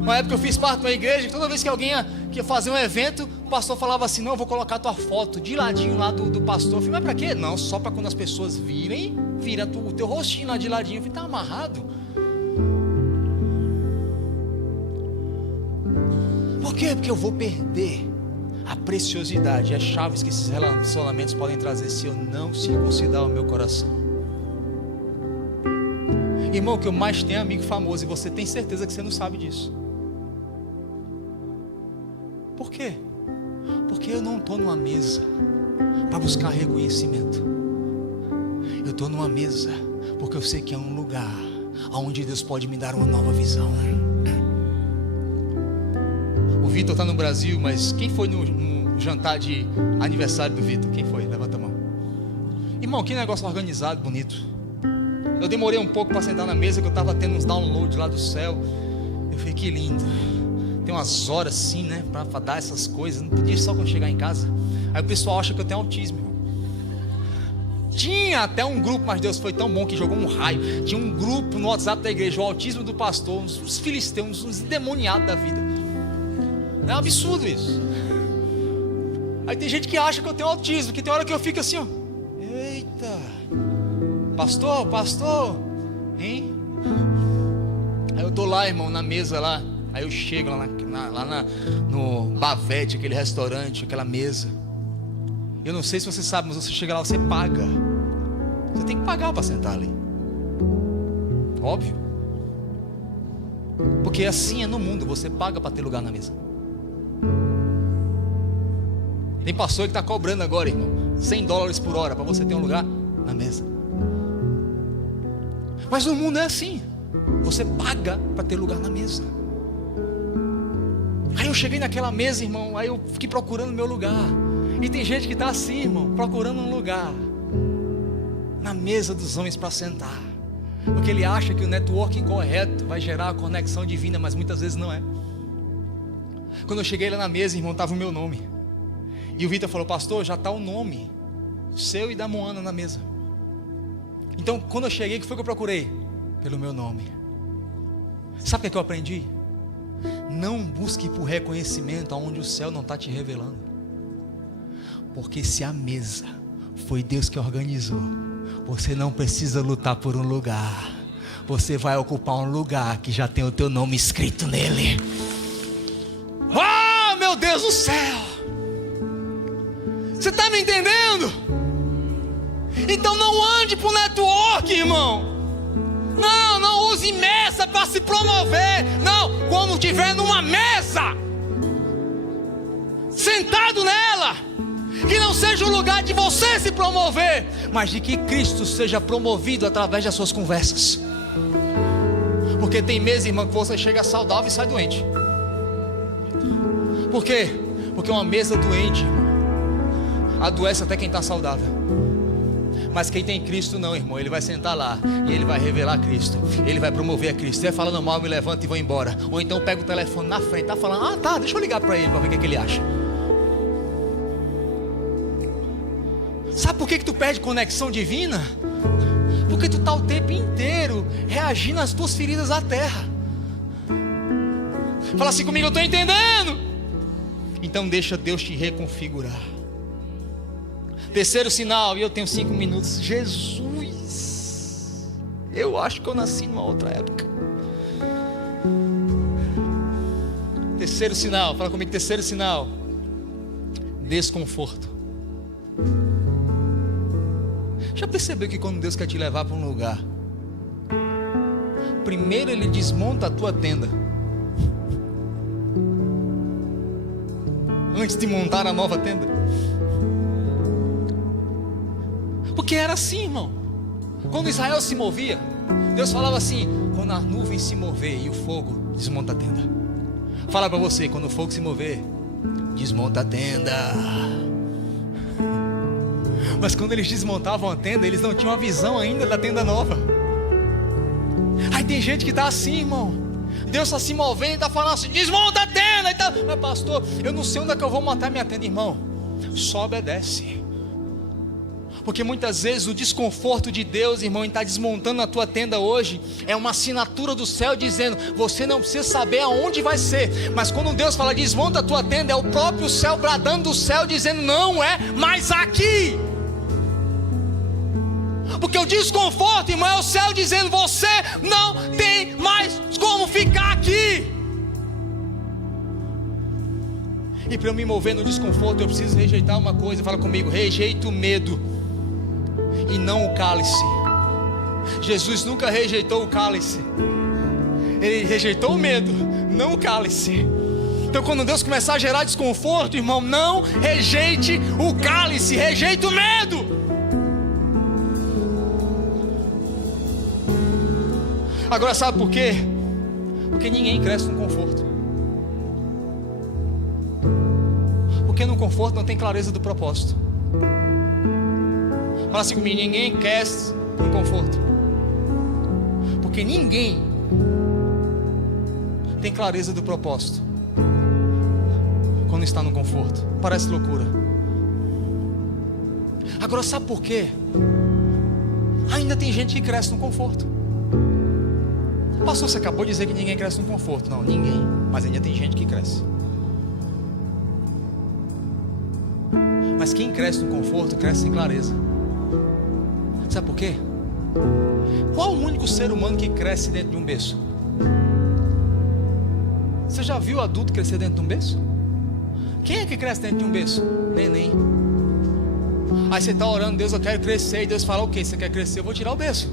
Uma época eu fiz parte de uma igreja que toda vez que alguém ia fazer um evento, o pastor falava assim: não, eu vou colocar a tua foto de ladinho lá do pastor. Eu falei: mas para quê? Não, só para quando as pessoas virem, vira o teu rostinho lá de ladinho. Eu falei: tá amarrado. Por quê? Porque eu vou perder a preciosidade e as chaves que esses relacionamentos podem trazer se eu não circuncidar o meu coração. Irmão, o que eu mais tenho é amigo famoso, e você tem certeza que você não sabe disso. Por quê? Porque eu não estou numa mesa para buscar reconhecimento. Eu estou numa mesa porque eu sei que é um lugar onde Deus pode me dar uma nova visão. O Vitor está no Brasil, mas quem foi no jantar de aniversário do Vitor? Quem foi? Levanta a mão. Irmão, que negócio organizado, bonito. Eu demorei um pouco para sentar na mesa, que eu estava tendo uns downloads lá do céu. Eu falei: que lindo. Tem umas horas assim, né, para dar essas coisas. Não podia só quando chegar em casa. Aí o pessoal acha que eu tenho autismo, irmão. Tinha até um grupo, mas Deus foi tão bom que jogou um raio. Tinha um grupo no WhatsApp da igreja, o autismo do pastor, uns filisteus, uns endemoniados da vida. É um absurdo isso. Aí tem gente que acha que eu tenho autismo, que tem hora que eu fico assim, ó: eita, pastor, hein? Aí eu tô lá, irmão, na mesa lá. Aí eu chego lá no Bavete, aquele restaurante, aquela mesa. Eu não sei se você sabe, mas você chega lá, você paga. Você tem que pagar para sentar ali. Óbvio. Porque assim é no mundo, você paga para ter lugar na mesa. Tem pastor que está cobrando agora, irmão, $100 por hora para você ter um lugar na mesa. Mas no mundo é assim, você paga para ter lugar na mesa. Aí eu cheguei naquela mesa, irmão, aí eu fiquei procurando meu lugar. E tem gente que está assim, irmão, procurando um lugar na mesa dos homens para sentar, porque ele acha que o networking correto vai gerar a conexão divina, mas muitas vezes não é. Quando eu cheguei lá na mesa, irmão, estava o meu nome. E o Vitor falou: pastor, já está o nome seu e da Moana na mesa. Então quando eu cheguei, o que foi que eu procurei? Pelo meu nome. Sabe o que eu aprendi? Não busque por reconhecimento aonde o céu não está te revelando. Porque se a mesa foi Deus que organizou, você não precisa lutar por um lugar. Você vai ocupar um lugar que já tem o teu nome escrito nele. Oh, meu Deus do céu! Você está me entendendo? Então não ande para o network, irmão. Não use mesa para se promover. Não, quando estiver numa mesa, sentado nela, que não seja o lugar de você se promover, mas de que Cristo seja promovido através das suas conversas. Porque tem mesa, irmão, que você chega saudável e sai doente. Por quê? Porque uma mesa doente, irmão, adoece até quem está saudável. Mas quem tem Cristo não, irmão, ele vai sentar lá e ele vai revelar Cristo, ele vai promover a Cristo. Se é falando mal, eu me levanto e vou embora. Ou então pego o telefone na frente, tá falando, tá, deixa eu ligar para ele, para ver o que ele acha. Sabe por que tu perde conexão divina? Porque tu está o tempo inteiro reagindo às tuas feridas à terra. Fala assim comigo: eu estou entendendo. Então deixa Deus te reconfigurar. Terceiro sinal, e eu tenho 5 minutos. Jesus, eu acho que eu nasci numa outra época. Terceiro sinal, fala comigo, terceiro sinal: desconforto. Já percebeu que quando Deus quer te levar para um lugar, primeiro Ele desmonta a tua tenda, antes de montar a nova tenda? Porque era assim, irmão. Quando Israel se movia, Deus falava assim: quando a nuvem se mover e o fogo, desmonta a tenda. Fala para você: quando o fogo se mover, desmonta a tenda. Mas quando eles desmontavam a tenda, eles não tinham a visão ainda da tenda nova. Aí tem gente que está assim, irmão. Deus está se movendo e está falando assim: desmonta a tenda e tal. Mas pastor, eu não sei onde é que eu vou montar minha tenda. Irmão, só obedece. Porque muitas vezes o desconforto de Deus, irmão, em estar desmontando a tua tenda hoje, é uma assinatura do céu dizendo: você não precisa saber aonde vai ser. Mas quando Deus fala desmonta a tua tenda, é o próprio céu bradando do céu dizendo: não é mais aqui. Porque o desconforto, irmão, é o céu dizendo: você não tem mais como ficar aqui. E para eu me mover no desconforto, eu preciso rejeitar uma coisa. Fala comigo: rejeita o medo e não o cálice. Jesus nunca rejeitou o cálice, Ele rejeitou o medo, não o cálice. Então quando Deus começar a gerar desconforto, irmão, não rejeite o cálice, rejeite o medo. Agora sabe por quê? Porque ninguém cresce no conforto. Porque no conforto não tem clareza do propósito. Fala assim comigo: ninguém cresce no conforto. Porque ninguém tem clareza do propósito quando está no conforto. Parece loucura. Agora sabe por quê? Ainda tem gente que cresce no conforto. Pastor, você acabou de dizer que ninguém cresce no conforto. Não, ninguém. Mas ainda tem gente que cresce. Mas quem cresce no conforto, cresce sem clareza. Sabe por quê? Qual o único ser humano que cresce dentro de um berço? Você já viu adulto crescer dentro de um berço? Quem é que cresce dentro de um berço? Neném. Aí você está orando: Deus, eu quero crescer. E Deus fala: o que? Você quer crescer? Eu vou tirar o berço.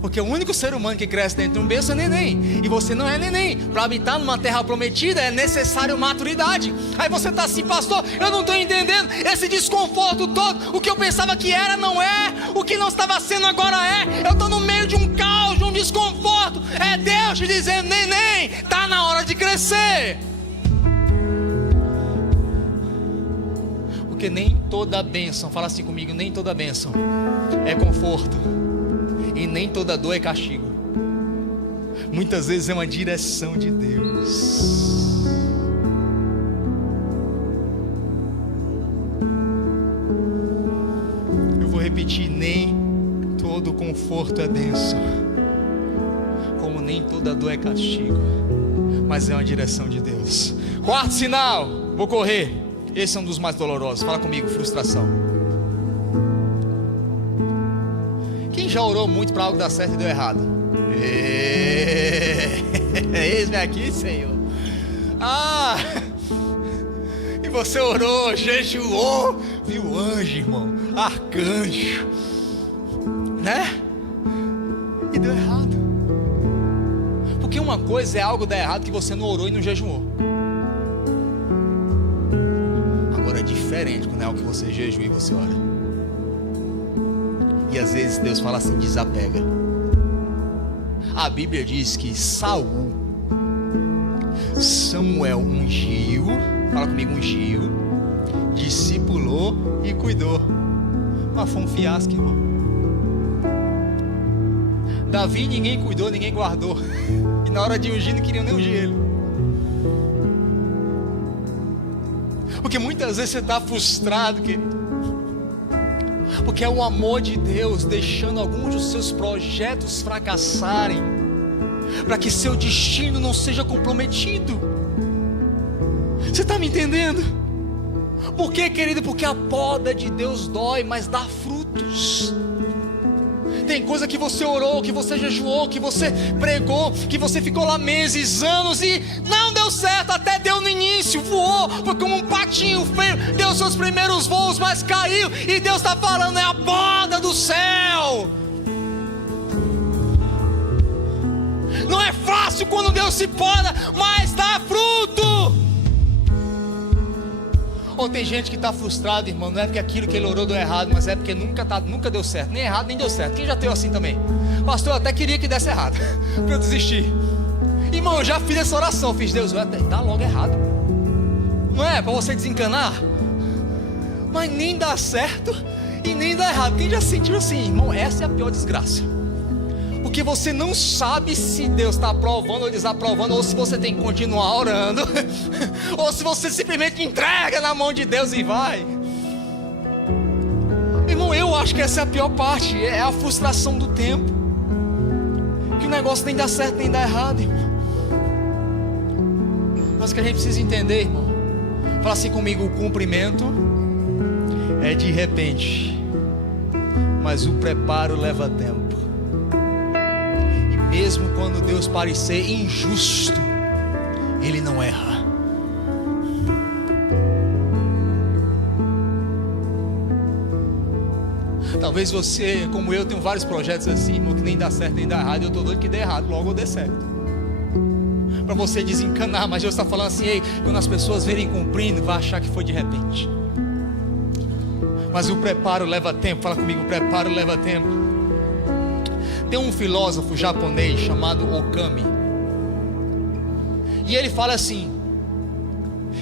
Porque o único ser humano que cresce dentro de um berço é neném. E você não é neném. Para habitar numa terra prometida é necessário maturidade. Aí você está assim, pastor, eu não estou entendendo esse desconforto todo. O que eu pensava que era não é. O que não estava sendo agora é. Eu estou no meio de um caos, de um desconforto. É Deus te dizendo, neném, está na hora de crescer. Porque nem toda bênção, fala assim comigo, nem toda bênção é conforto. E nem toda dor é castigo. Muitas vezes é uma direção de Deus. Eu vou repetir, nem todo conforto é bênção, como nem toda dor é castigo, mas é uma direção de Deus. Quarto sinal, vou correr. Esse é um dos mais dolorosos. Fala comigo, frustração. Quem já orou muito para algo dar certo e deu errado? Eis-me aqui, Senhor. E você orou, jejuou, viu anjo, irmão, arcanjo, né? E deu errado. Porque uma coisa é algo dar errado que você não orou e não jejuou. Agora é diferente quando é algo que você jejua e você ora. E às vezes Deus fala assim, desapega. A Bíblia diz que Samuel ungiu, fala comigo, ungiu, discipulou e cuidou. Mas foi um fiasco, irmão. Davi ninguém cuidou, ninguém guardou. E na hora de ungir não queriam nem ungir ele. Porque muitas vezes você está frustrado, querido. Porque é o amor de Deus deixando alguns dos seus projetos fracassarem, para que seu destino não seja comprometido. Você está me entendendo? Por quê, querido? Porque a poda de Deus dói, mas dá frutos. Tem coisa que você orou, que você jejuou, que você pregou, que você ficou lá meses, anos e não deu certo, até deu no início, voou, foi como um patinho feio, deu seus primeiros voos, mas caiu, e Deus está falando, é a poda do céu. Não é fácil quando Deus se poda, mas dá fruto. Ou tem gente que está frustrado, irmão, não é porque aquilo que ele orou deu errado, mas é porque nunca deu certo, nem errado nem deu certo. Quem já teve assim também? Pastor, eu até queria que desse errado, para eu desistir. Irmão, eu já fiz essa oração, fiz, Deus, vai dar logo errado. Não é para você desencanar, mas nem dá certo e nem dá errado. Quem já sentiu assim, irmão, essa é a pior desgraça. Porque você não sabe se Deus está aprovando ou desaprovando, ou se você tem que continuar orando, ou se você simplesmente entrega na mão de Deus e vai. Irmão, eu acho que essa é a pior parte, é a frustração do tempo, que o negócio nem dá certo nem dá errado, irmão. Mas o que a gente precisa entender, irmão, fala assim comigo, o cumprimento é de repente, mas o preparo leva tempo. Mesmo quando Deus parecer injusto, Ele não erra. Talvez você, como eu, tenha vários projetos assim, irmão, que nem dá certo nem dá errado. Eu estou doido que dê errado, logo eu dê certo, para você desencanar. Mas Deus está falando assim, ei, quando as pessoas verem cumprindo, vai achar que foi de repente. Mas o preparo leva tempo. Fala comigo, o preparo leva tempo. Tem um filósofo japonês chamado Okami, e ele fala assim,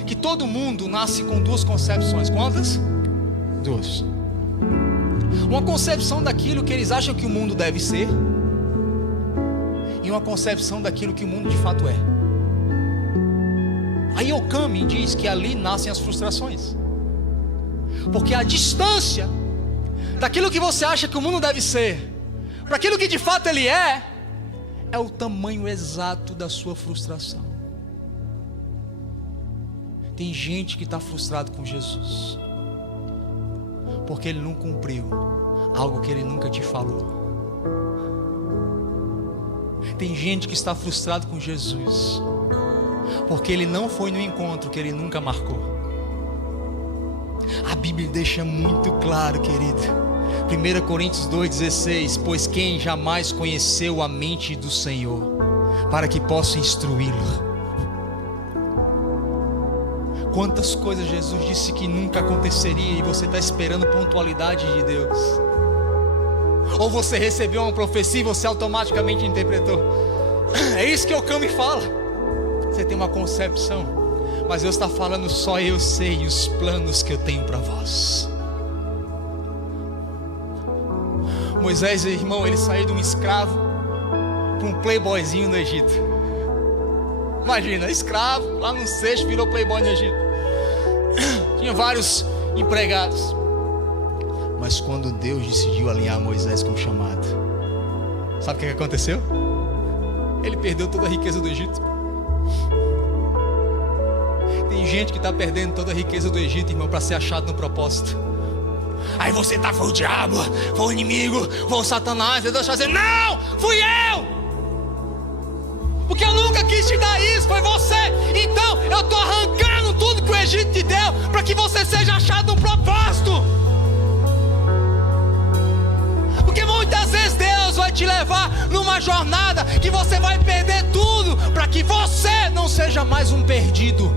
que todo mundo nasce com duas concepções. Quantas? Duas. Uma concepção daquilo que eles acham que o mundo deve ser, e uma concepção daquilo que o mundo de fato é. Aí Okami diz que ali nascem as frustrações, porque a distância daquilo que você acha que o mundo deve ser para aquilo que de fato ele é o tamanho exato da sua frustração. Tem gente que está frustrado com Jesus, porque ele não cumpriu algo que ele nunca te falou. Tem gente que está frustrado com Jesus, porque ele não foi no encontro que ele nunca marcou. A Bíblia deixa muito claro, querido, 1 Coríntios 2,16: pois quem jamais conheceu a mente do Senhor, para que possa instruí-lo? Quantas coisas Jesus disse que nunca aconteceria, e você está esperando pontualidade de Deus. Ou você recebeu uma profecia e você automaticamente interpretou. É isso que o Cami fala. Você tem uma concepção, mas Deus está falando: só eu sei os planos que eu tenho para vós. Moisés, irmão, ele saiu de um escravo para um playboyzinho no Egito. Imagina, escravo, lá no cesto, virou playboy no Egito. Tinha vários empregados. Mas quando Deus decidiu alinhar Moisés com o chamado, sabe o que aconteceu? Ele perdeu toda a riqueza do Egito. Tem gente que está perdendo toda a riqueza do Egito, irmão, para ser achado no propósito. Aí você tá, foi o diabo, foi o inimigo, foi o Satanás. Deus está dizendo: não, fui eu, porque eu nunca quis te dar isso, foi você. Então eu estou arrancando tudo que o Egito te deu, para que você seja achado no propósito. Porque muitas vezes Deus vai te levar numa jornada que você vai perder tudo, para que você não seja mais um perdido.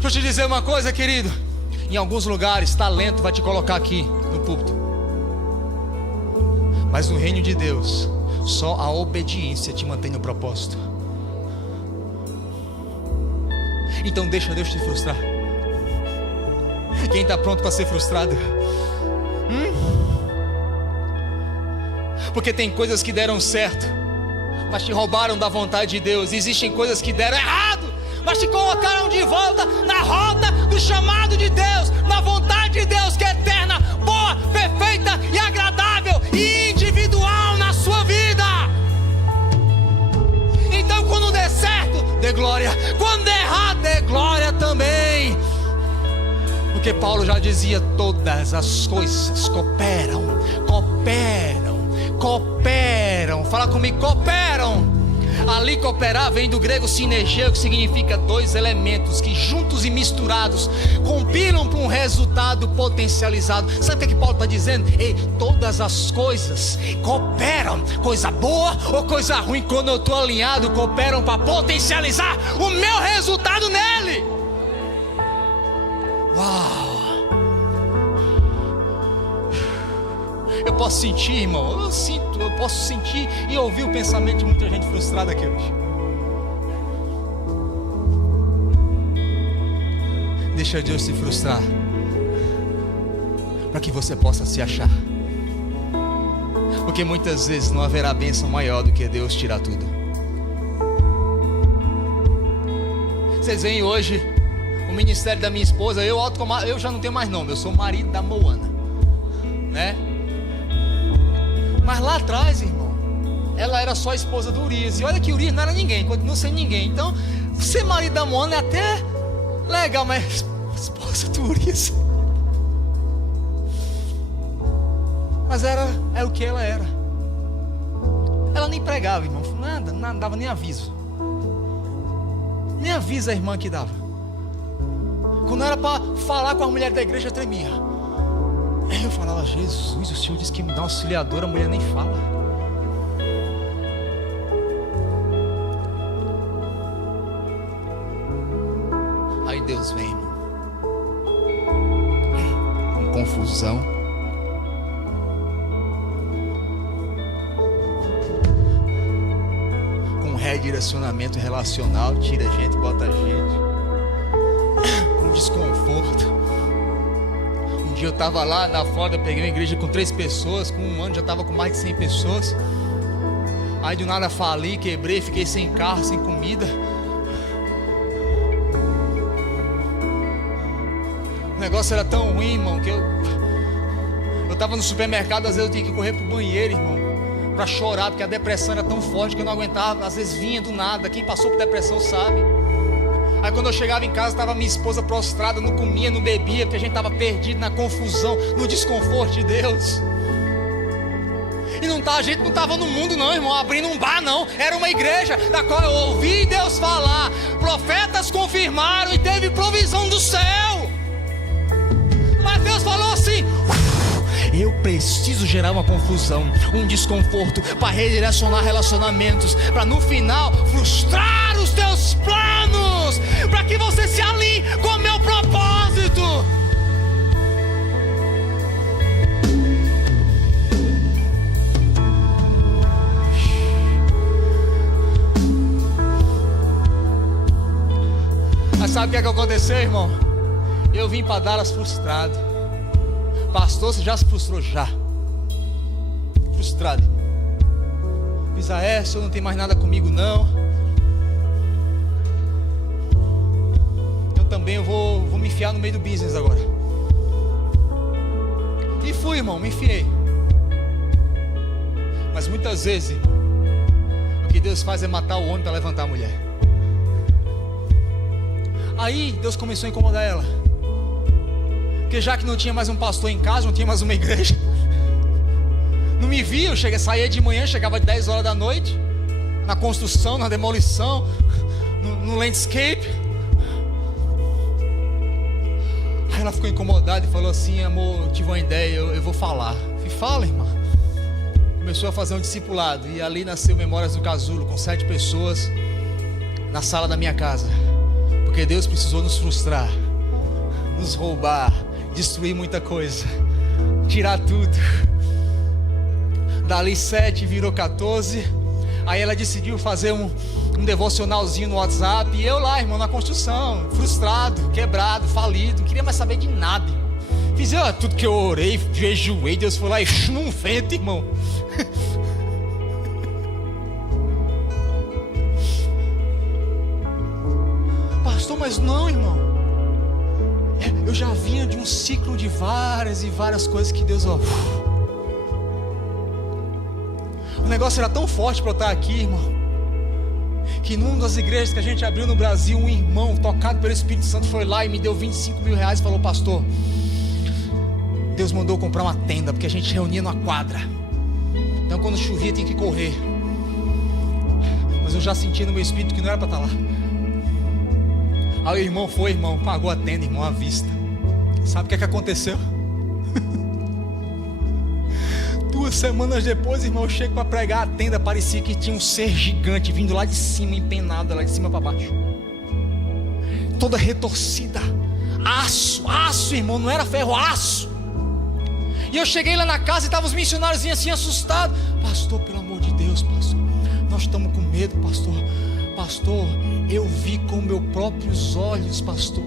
Deixa eu te dizer uma coisa, querido. Em alguns lugares, talento vai te colocar aqui no púlpito. Mas no reino de Deus, só a obediência te mantém no propósito. Então deixa Deus te frustrar. Quem está pronto para ser frustrado? Porque tem coisas que deram certo, mas te roubaram da vontade de Deus. Existem coisas que deram errado, mas te colocaram de volta na rota do chamado de Deus, na vontade de Deus, que é eterna, boa, perfeita e agradável e individual na sua vida. Então quando der certo, dê glória. Quando der errado, dê glória também. Porque Paulo já dizia: todas as coisas cooperam. Fala comigo: cooperam. Ali cooperar vem do grego sinergia, que significa dois elementos que juntos e misturados compilam para um resultado potencializado. Sabe o que Paulo está dizendo? Ei, todas as coisas cooperam, coisa boa ou coisa ruim, quando eu estou alinhado, cooperam para potencializar o meu resultado nele. Uau! Eu posso sentir, irmão, eu posso sentir e ouvir o pensamento de muita gente frustrada aqui hoje. Deixa Deus se frustrar, para que você possa se achar. Porque muitas vezes não haverá bênção maior do que Deus tirar tudo. Vocês veem hoje o ministério da minha esposa. Eu já não tenho mais nome, eu sou marido da Moana, né? Mas lá atrás, irmão, ela era só a esposa do Urias. E olha que Urias não era ninguém, continua sendo ninguém. Então, ser marido da Moana é até legal, mas esposa do Urias. Mas é o que ela era. Ela nem pregava, irmão, nada, não dava nem aviso. Nem aviso a irmã que dava. Quando era para falar com a mulher da igreja, tremia. Aí eu falava: Jesus, o Senhor disse que me dá um auxiliador, a mulher nem fala. Aí Deus vem, irmão, com confusão, com redirecionamento relacional, tira a gente, bota a gente, com desconforto. Um dia eu estava lá na Flórida, peguei uma igreja com 3 pessoas, com um ano já estava com mais de 100 pessoas. Aí do nada fali, quebrei, fiquei sem carro, sem comida. O negócio era tão ruim, irmão, que eu estava no supermercado, às vezes eu tinha que correr pro banheiro, irmão, para chorar, porque a depressão era tão forte que eu não aguentava. Às vezes vinha do nada, quem passou por depressão sabe. Aí quando eu chegava em casa, estava minha esposa prostrada, não comia, não bebia, porque a gente estava perdido na confusão, no desconforto de Deus. E a gente não estava no mundo não, irmão, abrindo um bar não. Era uma igreja da qual eu ouvi Deus falar. Profetas confirmaram e teve provisão do céu. Mas Deus falou assim: eu preciso gerar uma confusão, um desconforto, para redirecionar relacionamentos, para no final frustrar os teus planos, para que você se alinhe com o meu propósito. Mas sabe o que é que aconteceu, irmão? Eu vim para Dallas frustrado. Pastor, você já se frustrou? Já. Frustrado. Isaé, o senhor não tem mais nada comigo não. Eu também vou me enfiar no meio do business agora. E fui, irmão, me enfiei. Mas muitas vezes, irmão, o que Deus faz é matar o homem para levantar a mulher. Aí Deus começou a incomodar ela. Porque já que não tinha mais um pastor em casa, não tinha mais uma igreja, não me via, eu saía de manhã, chegava às 10 horas da noite, na construção, na demolição, no landscape. Aí ela ficou incomodada e falou assim: amor, eu tive uma ideia, eu vou falar. Eu falei: fala, irmã. Começou a fazer um discipulado, e ali nasceu Memórias do Casulo, com 7 pessoas, na sala da minha casa. Porque Deus precisou nos frustrar, nos roubar, destruir muita coisa, tirar tudo. Dali 7 virou 14. Aí ela decidiu fazer um devocionalzinho no WhatsApp. E eu lá, irmão, na construção, frustrado, quebrado, falido, não queria mais saber de nada, irmão. Fiz tudo que eu orei, jejuei, Deus foi lá e num vento, irmão. Pastor, mas não, irmão. Eu já vinha de um ciclo de várias e várias coisas que Deus, o negócio era tão forte para eu estar aqui, irmão, que numa das igrejas que a gente abriu no Brasil, um irmão tocado pelo Espírito Santo foi lá e me deu 25 mil reais e falou: pastor, Deus mandou comprar uma tenda, porque a gente reunia numa quadra, então quando chovia tinha que correr. Mas eu já senti no meu espírito que não era para estar lá. Aí o irmão foi, irmão, pagou a tenda, irmão, à vista. Sabe o que aconteceu? 2 semanas depois, irmão, eu chego para pregar a tenda. Parecia que tinha um ser gigante vindo lá de cima, empenado, lá de cima para baixo, toda retorcida, aço, irmão, não era ferro, aço. E eu cheguei lá na casa e estavam os missionários assim assustados: pastor, pelo amor de Deus, pastor, nós estamos com medo, pastor. Pastor, eu vi com meus próprios olhos, pastor,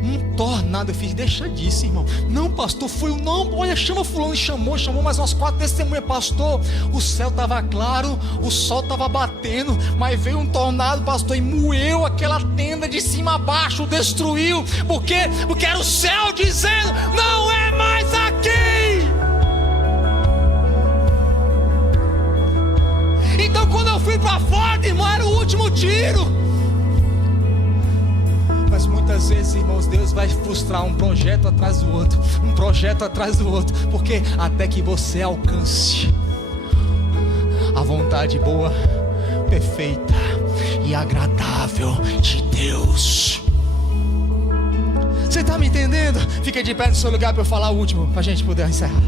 um tornado. Eu fiz: deixa disso, irmão. Não, pastor, foi não, olha, chama fulano. E chamou mais umas 4 testemunhas. Pastor, o céu estava claro, o sol estava batendo, mas veio um tornado, pastor, e moeu aquela tenda de cima a baixo, destruiu. Por quê? Porque era o céu dizendo: não é mais aqui. Então quando eu fui para fora, irmão, era o último tiro. Mas muitas vezes, irmãos, Deus vai frustrar um projeto atrás do outro, um projeto atrás do outro, porque até que você alcance a vontade boa, perfeita e agradável de Deus. Você está me entendendo? Fica de pé no seu lugar para eu falar o último, para a gente poder encerrar.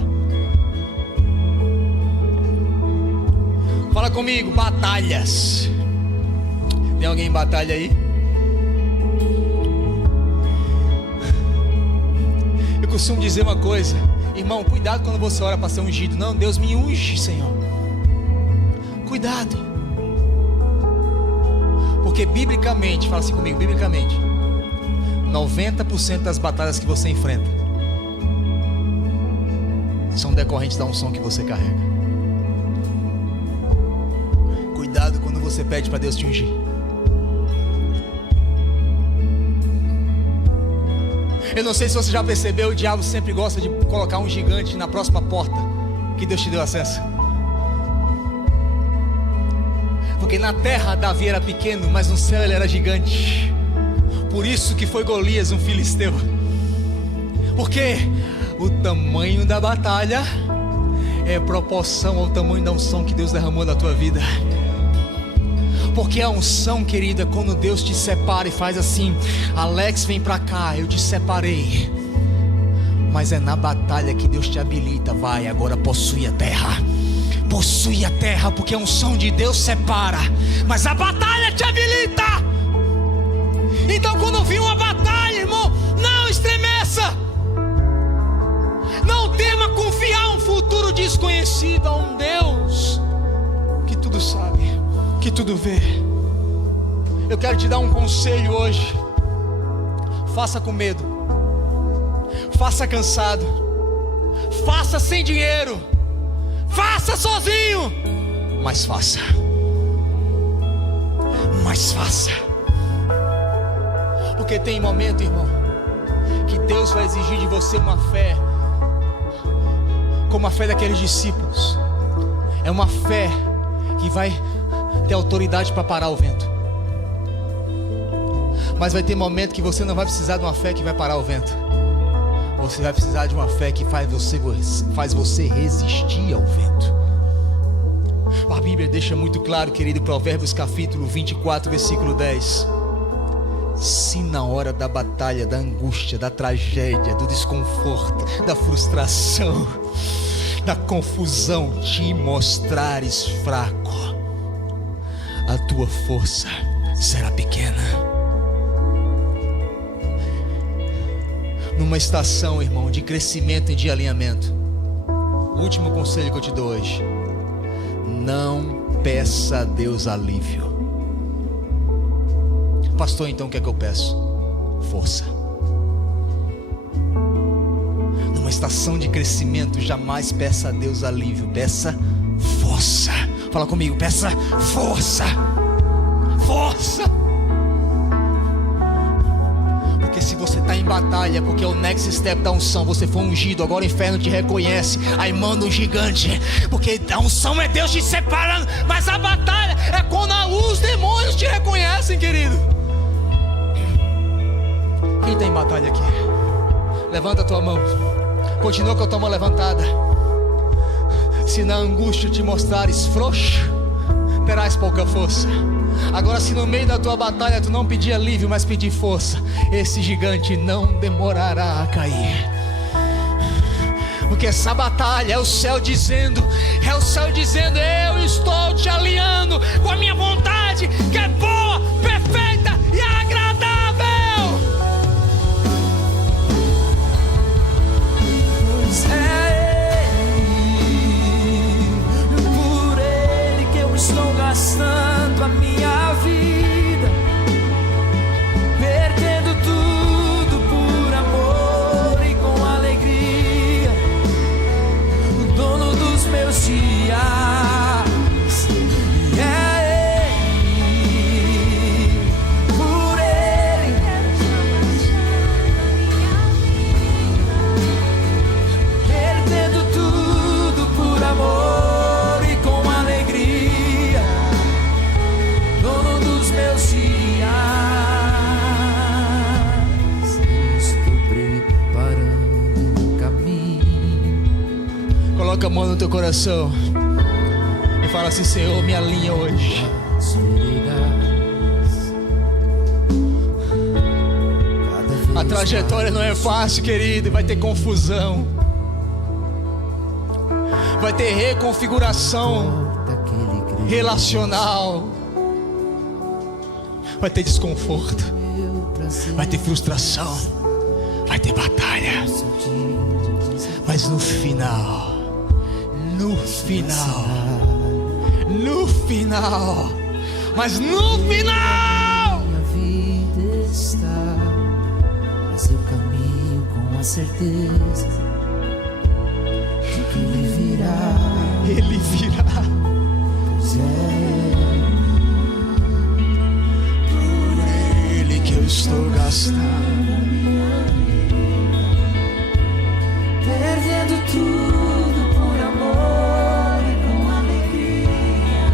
Fala comigo: batalhas. Tem alguém em batalha aí? Eu costumo dizer uma coisa, irmão, cuidado quando você ora para ser ungido. Não, Deus me unge, Senhor. Cuidado. Porque biblicamente, fala assim comigo, biblicamente, 90% das batalhas que você enfrenta são decorrentes da unção que você carrega. Cuidado quando você pede para Deus te ungir. Eu não sei se você já percebeu, o diabo sempre gosta de colocar um gigante na próxima porta que Deus te deu acesso. Porque na terra Davi era pequeno, mas no céu ele era gigante. Por isso que foi Golias um filisteu. Porque o tamanho da batalha é proporção ao tamanho da unção que Deus derramou na tua vida. Porque a unção, querida, quando Deus te separa e faz assim: Alex, vem pra cá, eu te separei. Mas é na batalha que Deus te habilita. Vai, agora possui a terra. Possui a terra, porque a unção de Deus separa, mas a batalha te habilita. Então quando vir uma batalha, irmão, não estremeça. Não tema confiar um futuro desconhecido a um Deus que tudo sabe, que tudo vê. Eu quero te dar um conselho hoje. Faça com medo, faça cansado, faça sem dinheiro, faça sozinho, mas faça. Mas faça. Porque tem momento, irmão, que Deus vai exigir de você uma fé como a fé daqueles discípulos. É uma fé que vai ter autoridade para parar o vento. Mas vai ter momento que você não vai precisar de uma fé que vai parar o vento. Você vai precisar de uma fé que faz você resistir ao vento. A Bíblia deixa muito claro, querido, Provérbios capítulo 24, versículo 10. Se na hora da batalha, da angústia, da tragédia, do desconforto, da frustração, da confusão, te mostrares fraco, a tua força será pequena. Numa estação, irmão, de crescimento e de alinhamento, o último conselho que eu te dou hoje: não peça a Deus alívio. Pastor, então o que é que eu peço? Força. Numa estação de crescimento, jamais peça a Deus alívio, peça força. Fala comigo, peça força. Força. Porque se você está em batalha, porque é o next step da unção, você foi ungido, agora o inferno te reconhece, aí manda um gigante, porque a unção é Deus te separando, mas a batalha é quando os demônios te reconhecem, querido. Quem está em batalha aqui? Levanta a tua mão. Continua com a tua mão levantada. Se na angústia te mostrares frouxo, terás pouca força. Agora, se no meio da tua batalha tu não pedir alívio, mas pedir força, esse gigante não demorará a cair. Porque essa batalha é o céu dizendo, eu estou te alinhando com a minha vontade, que é boa, perfeita e agradável. É Ele, por Ele que eu estou gastando a minha vida, perdendo tudo por amor e com alegria, o dono dos meus dias. É Ele, por Ele, perdendo tudo por amor e com alegria, dono dos meus dias. Estou preparando um caminho. Coloca a mão no teu coração e fala assim: Senhor, me alinha hoje. A trajetória não é fácil, querido, vai ter confusão, vai ter reconfiguração relacional, vai ter desconforto, vai ter frustração, vai ter batalha, mas no final, minha vida está, mas eu caminho com a certeza de que Ele virá. Ele virá. Pois Por Ele que eu estou gastando, perdendo tudo por amor e com alegria,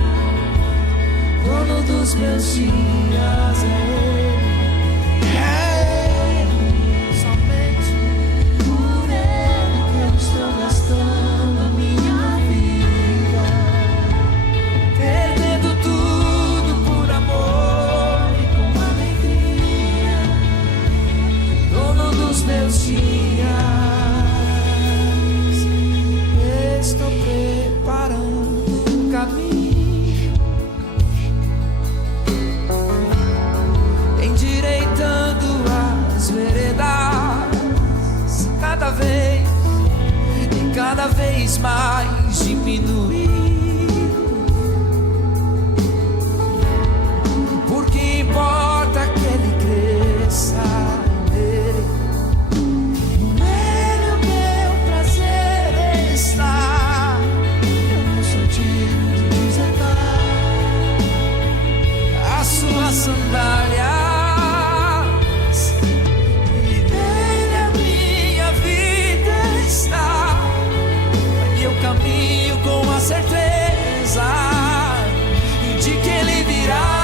dono dos meus dias. É Ele, somente por Ele que eu estou gastando a minha vida. meus dias, estou preparando um caminho, endireitando as veredas, cada vez mais diminuir. Porque importa que ele cresça, nele o meu prazer está. Eu não sou digno de desatar as suas sandálias, e nele a minha vida está. E eu caminho com a certeza de que ele virá.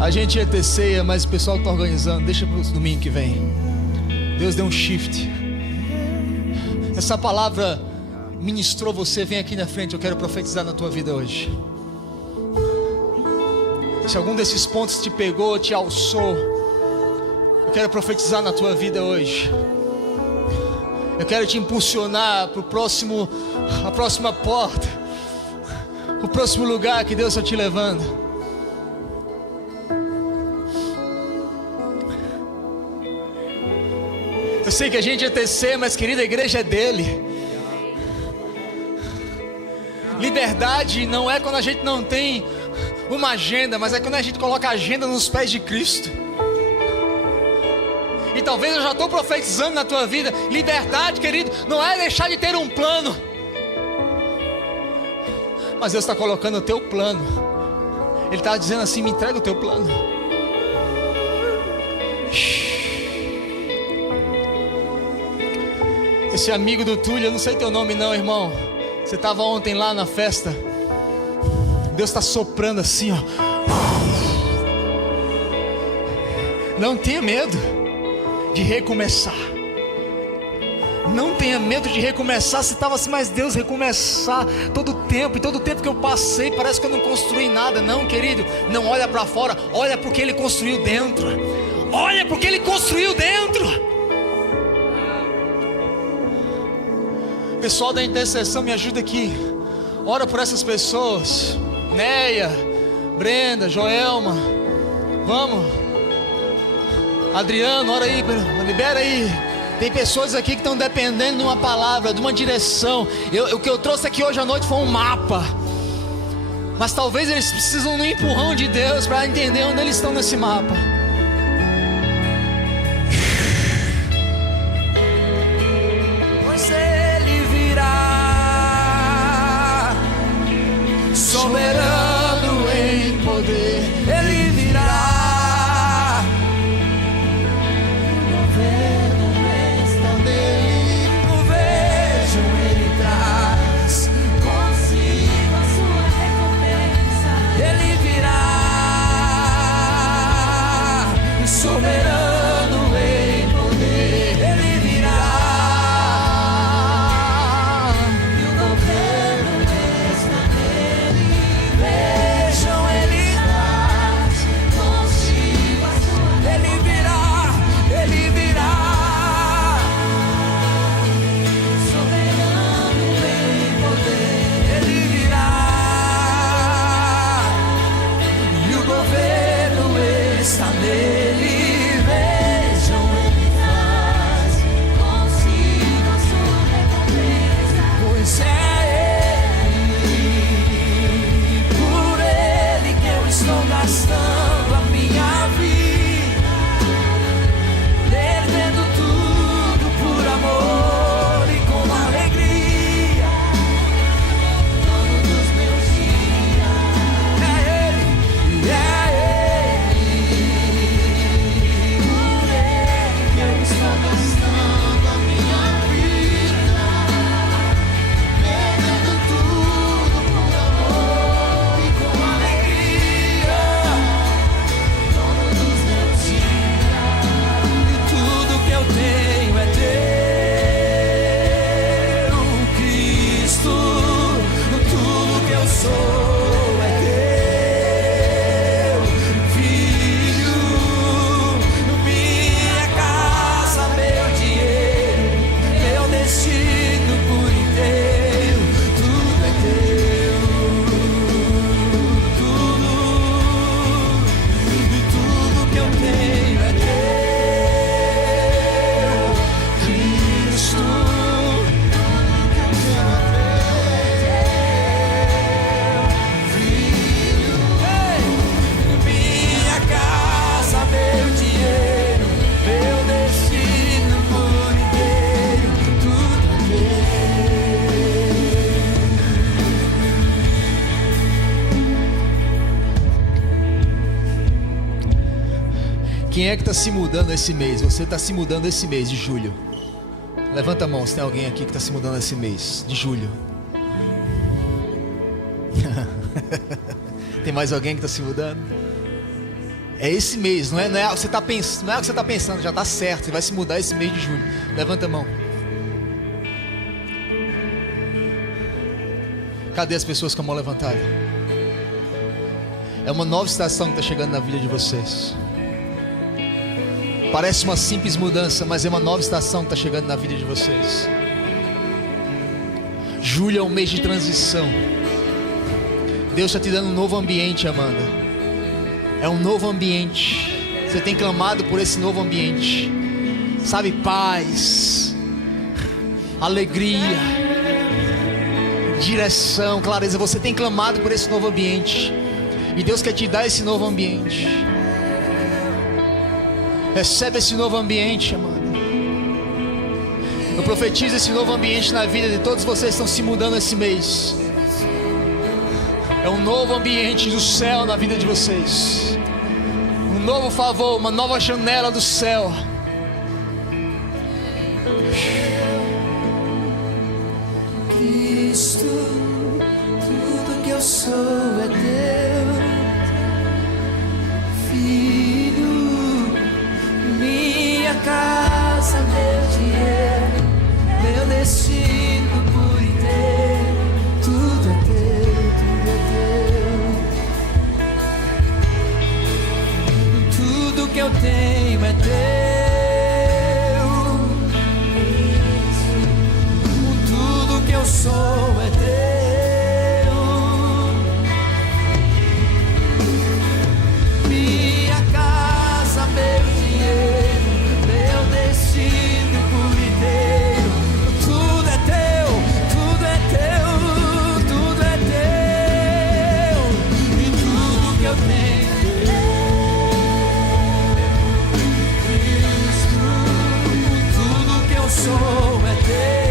A gente ia ter ceia, mas o pessoal está organizando. Deixa para o domingo que vem. Deus deu um shift. Essa palavra ministrou você. Vem aqui na frente, eu quero profetizar na tua vida hoje. Se algum desses pontos te pegou, te alçou, eu quero profetizar na tua vida hoje. Eu quero te impulsionar para a próxima porta, o próximo lugar que Deus está te levando. Eu sei que a gente é TC, mas querida, a igreja é dele. Liberdade não é quando a gente não tem uma agenda, mas é quando a gente coloca a agenda nos pés de Cristo. E talvez eu já estou profetizando na tua vida. Liberdade, querido, não é deixar de ter um plano, mas Deus está colocando o teu plano. Ele está dizendo assim: me entrega o teu plano. Esse amigo do Túlio, eu não sei teu nome não, irmão. Você estava ontem lá na festa. Deus está soprando assim, ó. Não tenha medo de recomeçar. Não tenha medo de recomeçar. Você estava assim, mas Deus, recomeçar todo o tempo. E todo o tempo que eu passei, parece que eu não construí nada. Não, querido, não olha para fora. Olha para o que Ele construiu dentro. Olha para o que Ele construiu dentro. Pessoal da intercessão, me ajuda aqui. Ora por essas pessoas. Neia, Brenda, Joelma. Vamos. Adriano, ora aí, libera aí. Tem pessoas aqui que estão dependendo de uma palavra, de uma direção. O que eu trouxe aqui hoje à noite foi um mapa. Mas talvez eles precisam de um empurrão de Deus para entender onde eles estão nesse mapa. Soberano em poder, Ele virá. O governo está nele, o vejam Ele traz consigo a sua recompensa. Ele virá, soberano em poder, Ele virá. E o governo está nele. Vejam Ele traz consigo a sua. Ele virá, Ele virá. Soberano em poder, Ele virá. E o governo está nele. Vejam Ele traz consigo a sua recompensa. Pois é estou gastando a minha vida, perdendo tudo por amor e com alegria. Todos os meus dias é Ele, Quem é que está se mudando esse mês? Você está se mudando esse mês de julho. Levanta a mão se tem alguém aqui que está se mudando esse mês de julho. Tem mais alguém que está se mudando? É esse mês, não é o que você está pensando, não é o que você está pensando, já está certo. Você vai se mudar esse mês de julho. Levanta a mão. Cadê as pessoas com a mão levantada? É uma nova estação que está chegando na vida de vocês. Parece uma simples mudança, mas é uma nova estação que está chegando na vida de vocês. Julho é um mês de transição. Deus está te dando um novo ambiente, Amanda. É um novo ambiente. Você tem clamado por esse novo ambiente. Sabe, paz, alegria, direção, clareza. Você tem clamado por esse novo ambiente. E Deus quer te dar esse novo ambiente. Recebe esse novo ambiente, Amanda. Eu profetizo esse novo ambiente na vida de todos vocês que estão se mudando esse mês. É um novo ambiente do céu na vida de vocês. Um novo favor, uma nova janela do céu. Cristo, tudo que eu sou é teu. Filho, minha casa, meu dinheiro, meu destino por inteiro. Tudo é teu, tudo é teu. Tudo que eu tenho é teu. Tudo que eu sou é teu. Minha casa, meu dinheiro, meu destino por inteiro. Tudo é teu, tudo é teu, tudo é teu. E tudo que eu tenho é Cristo. Tudo que eu sou é teu.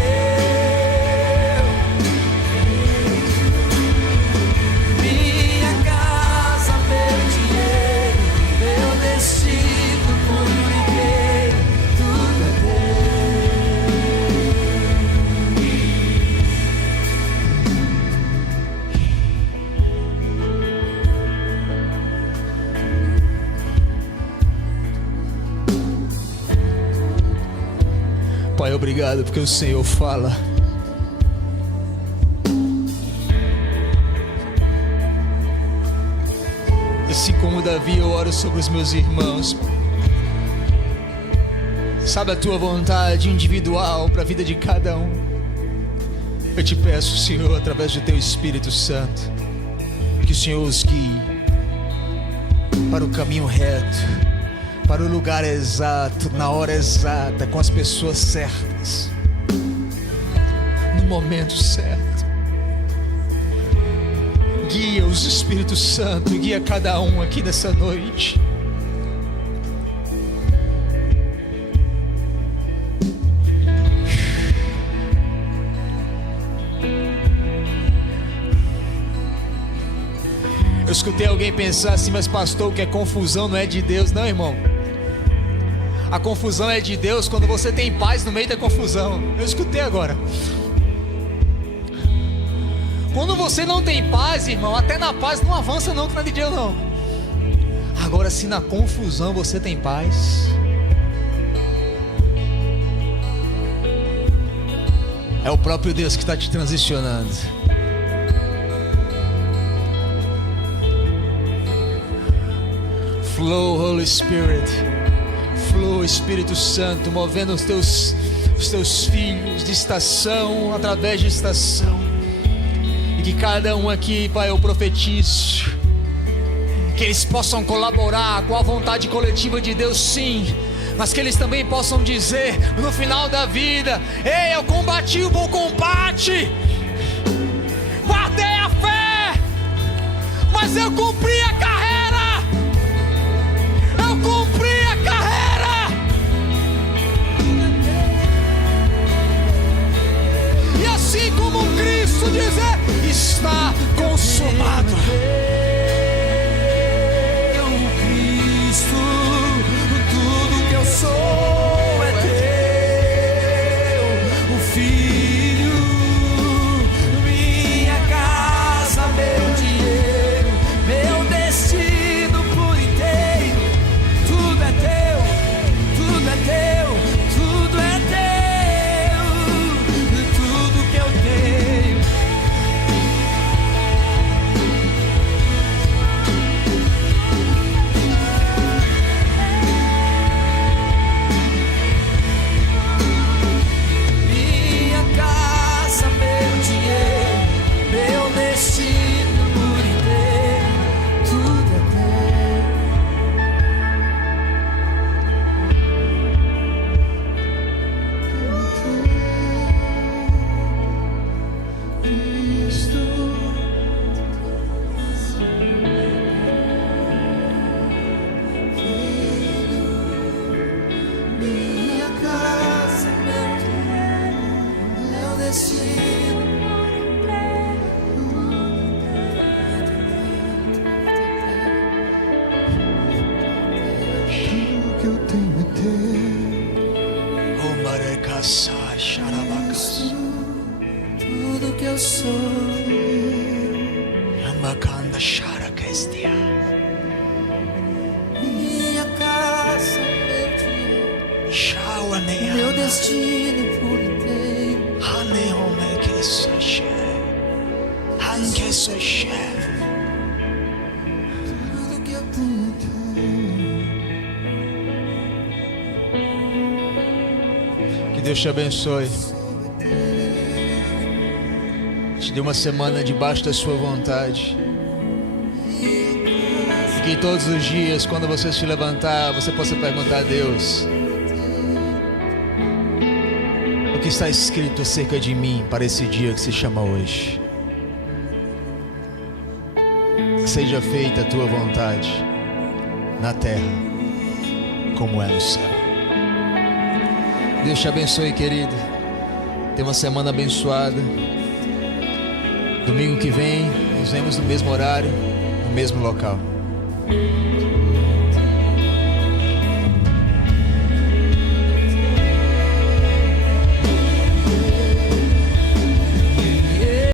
Pai, obrigado porque o Senhor fala. Assim como Davi, eu oro sobre os meus irmãos. Sabe a tua vontade individual para a vida de cada um. Eu te peço, Senhor, através do teu Espírito Santo, que o Senhor os guie para o caminho reto, para o lugar exato, na hora exata, com as pessoas certas, no momento certo. Guia-os, Espírito Santo, guia cada um aqui nessa noite. Eu escutei alguém pensar assim, mas pastor, que é confusão não é de Deus. Não, irmão. A confusão é de Deus quando você tem paz no meio da confusão. Eu escutei agora. Quando você não tem paz, irmão, até na paz não avança não, que não é de Deus não. Agora, se na confusão você tem paz, é o próprio Deus que está te transicionando. Flow, Holy Spirit. Flow, Espírito Santo, movendo os teus filhos de estação através de estação. E que cada um aqui, Pai, eu profetizo que eles possam colaborar com a vontade coletiva de Deus, sim, mas que eles também possam dizer no final da vida: ei, eu combati o bom combate, guardei a fé, mas eu cumpri a carreira, eu cumpri a carreira. E assim como Cristo dizer: está consumado. Cristo, que eu tenho é teu. O marecaça, xarabacas. Tudo que eu sou. Amacanda, xaraquestia. Minha casa, meu dinheiro. Xauanea. Meu destino por inteiro. Haneome que soche. Hanque soche. Tudo que eu tenho é teu. Que Deus te abençoe. Te dê uma semana debaixo da sua vontade. E que todos os dias, quando você se levantar, você possa perguntar a Deus: o que está escrito acerca de mim para esse dia que se chama hoje? Que seja feita a tua vontade na terra como é no céu. Deus te abençoe, querido. Tenha uma semana abençoada. Domingo que vem, nos vemos no mesmo horário, no mesmo local.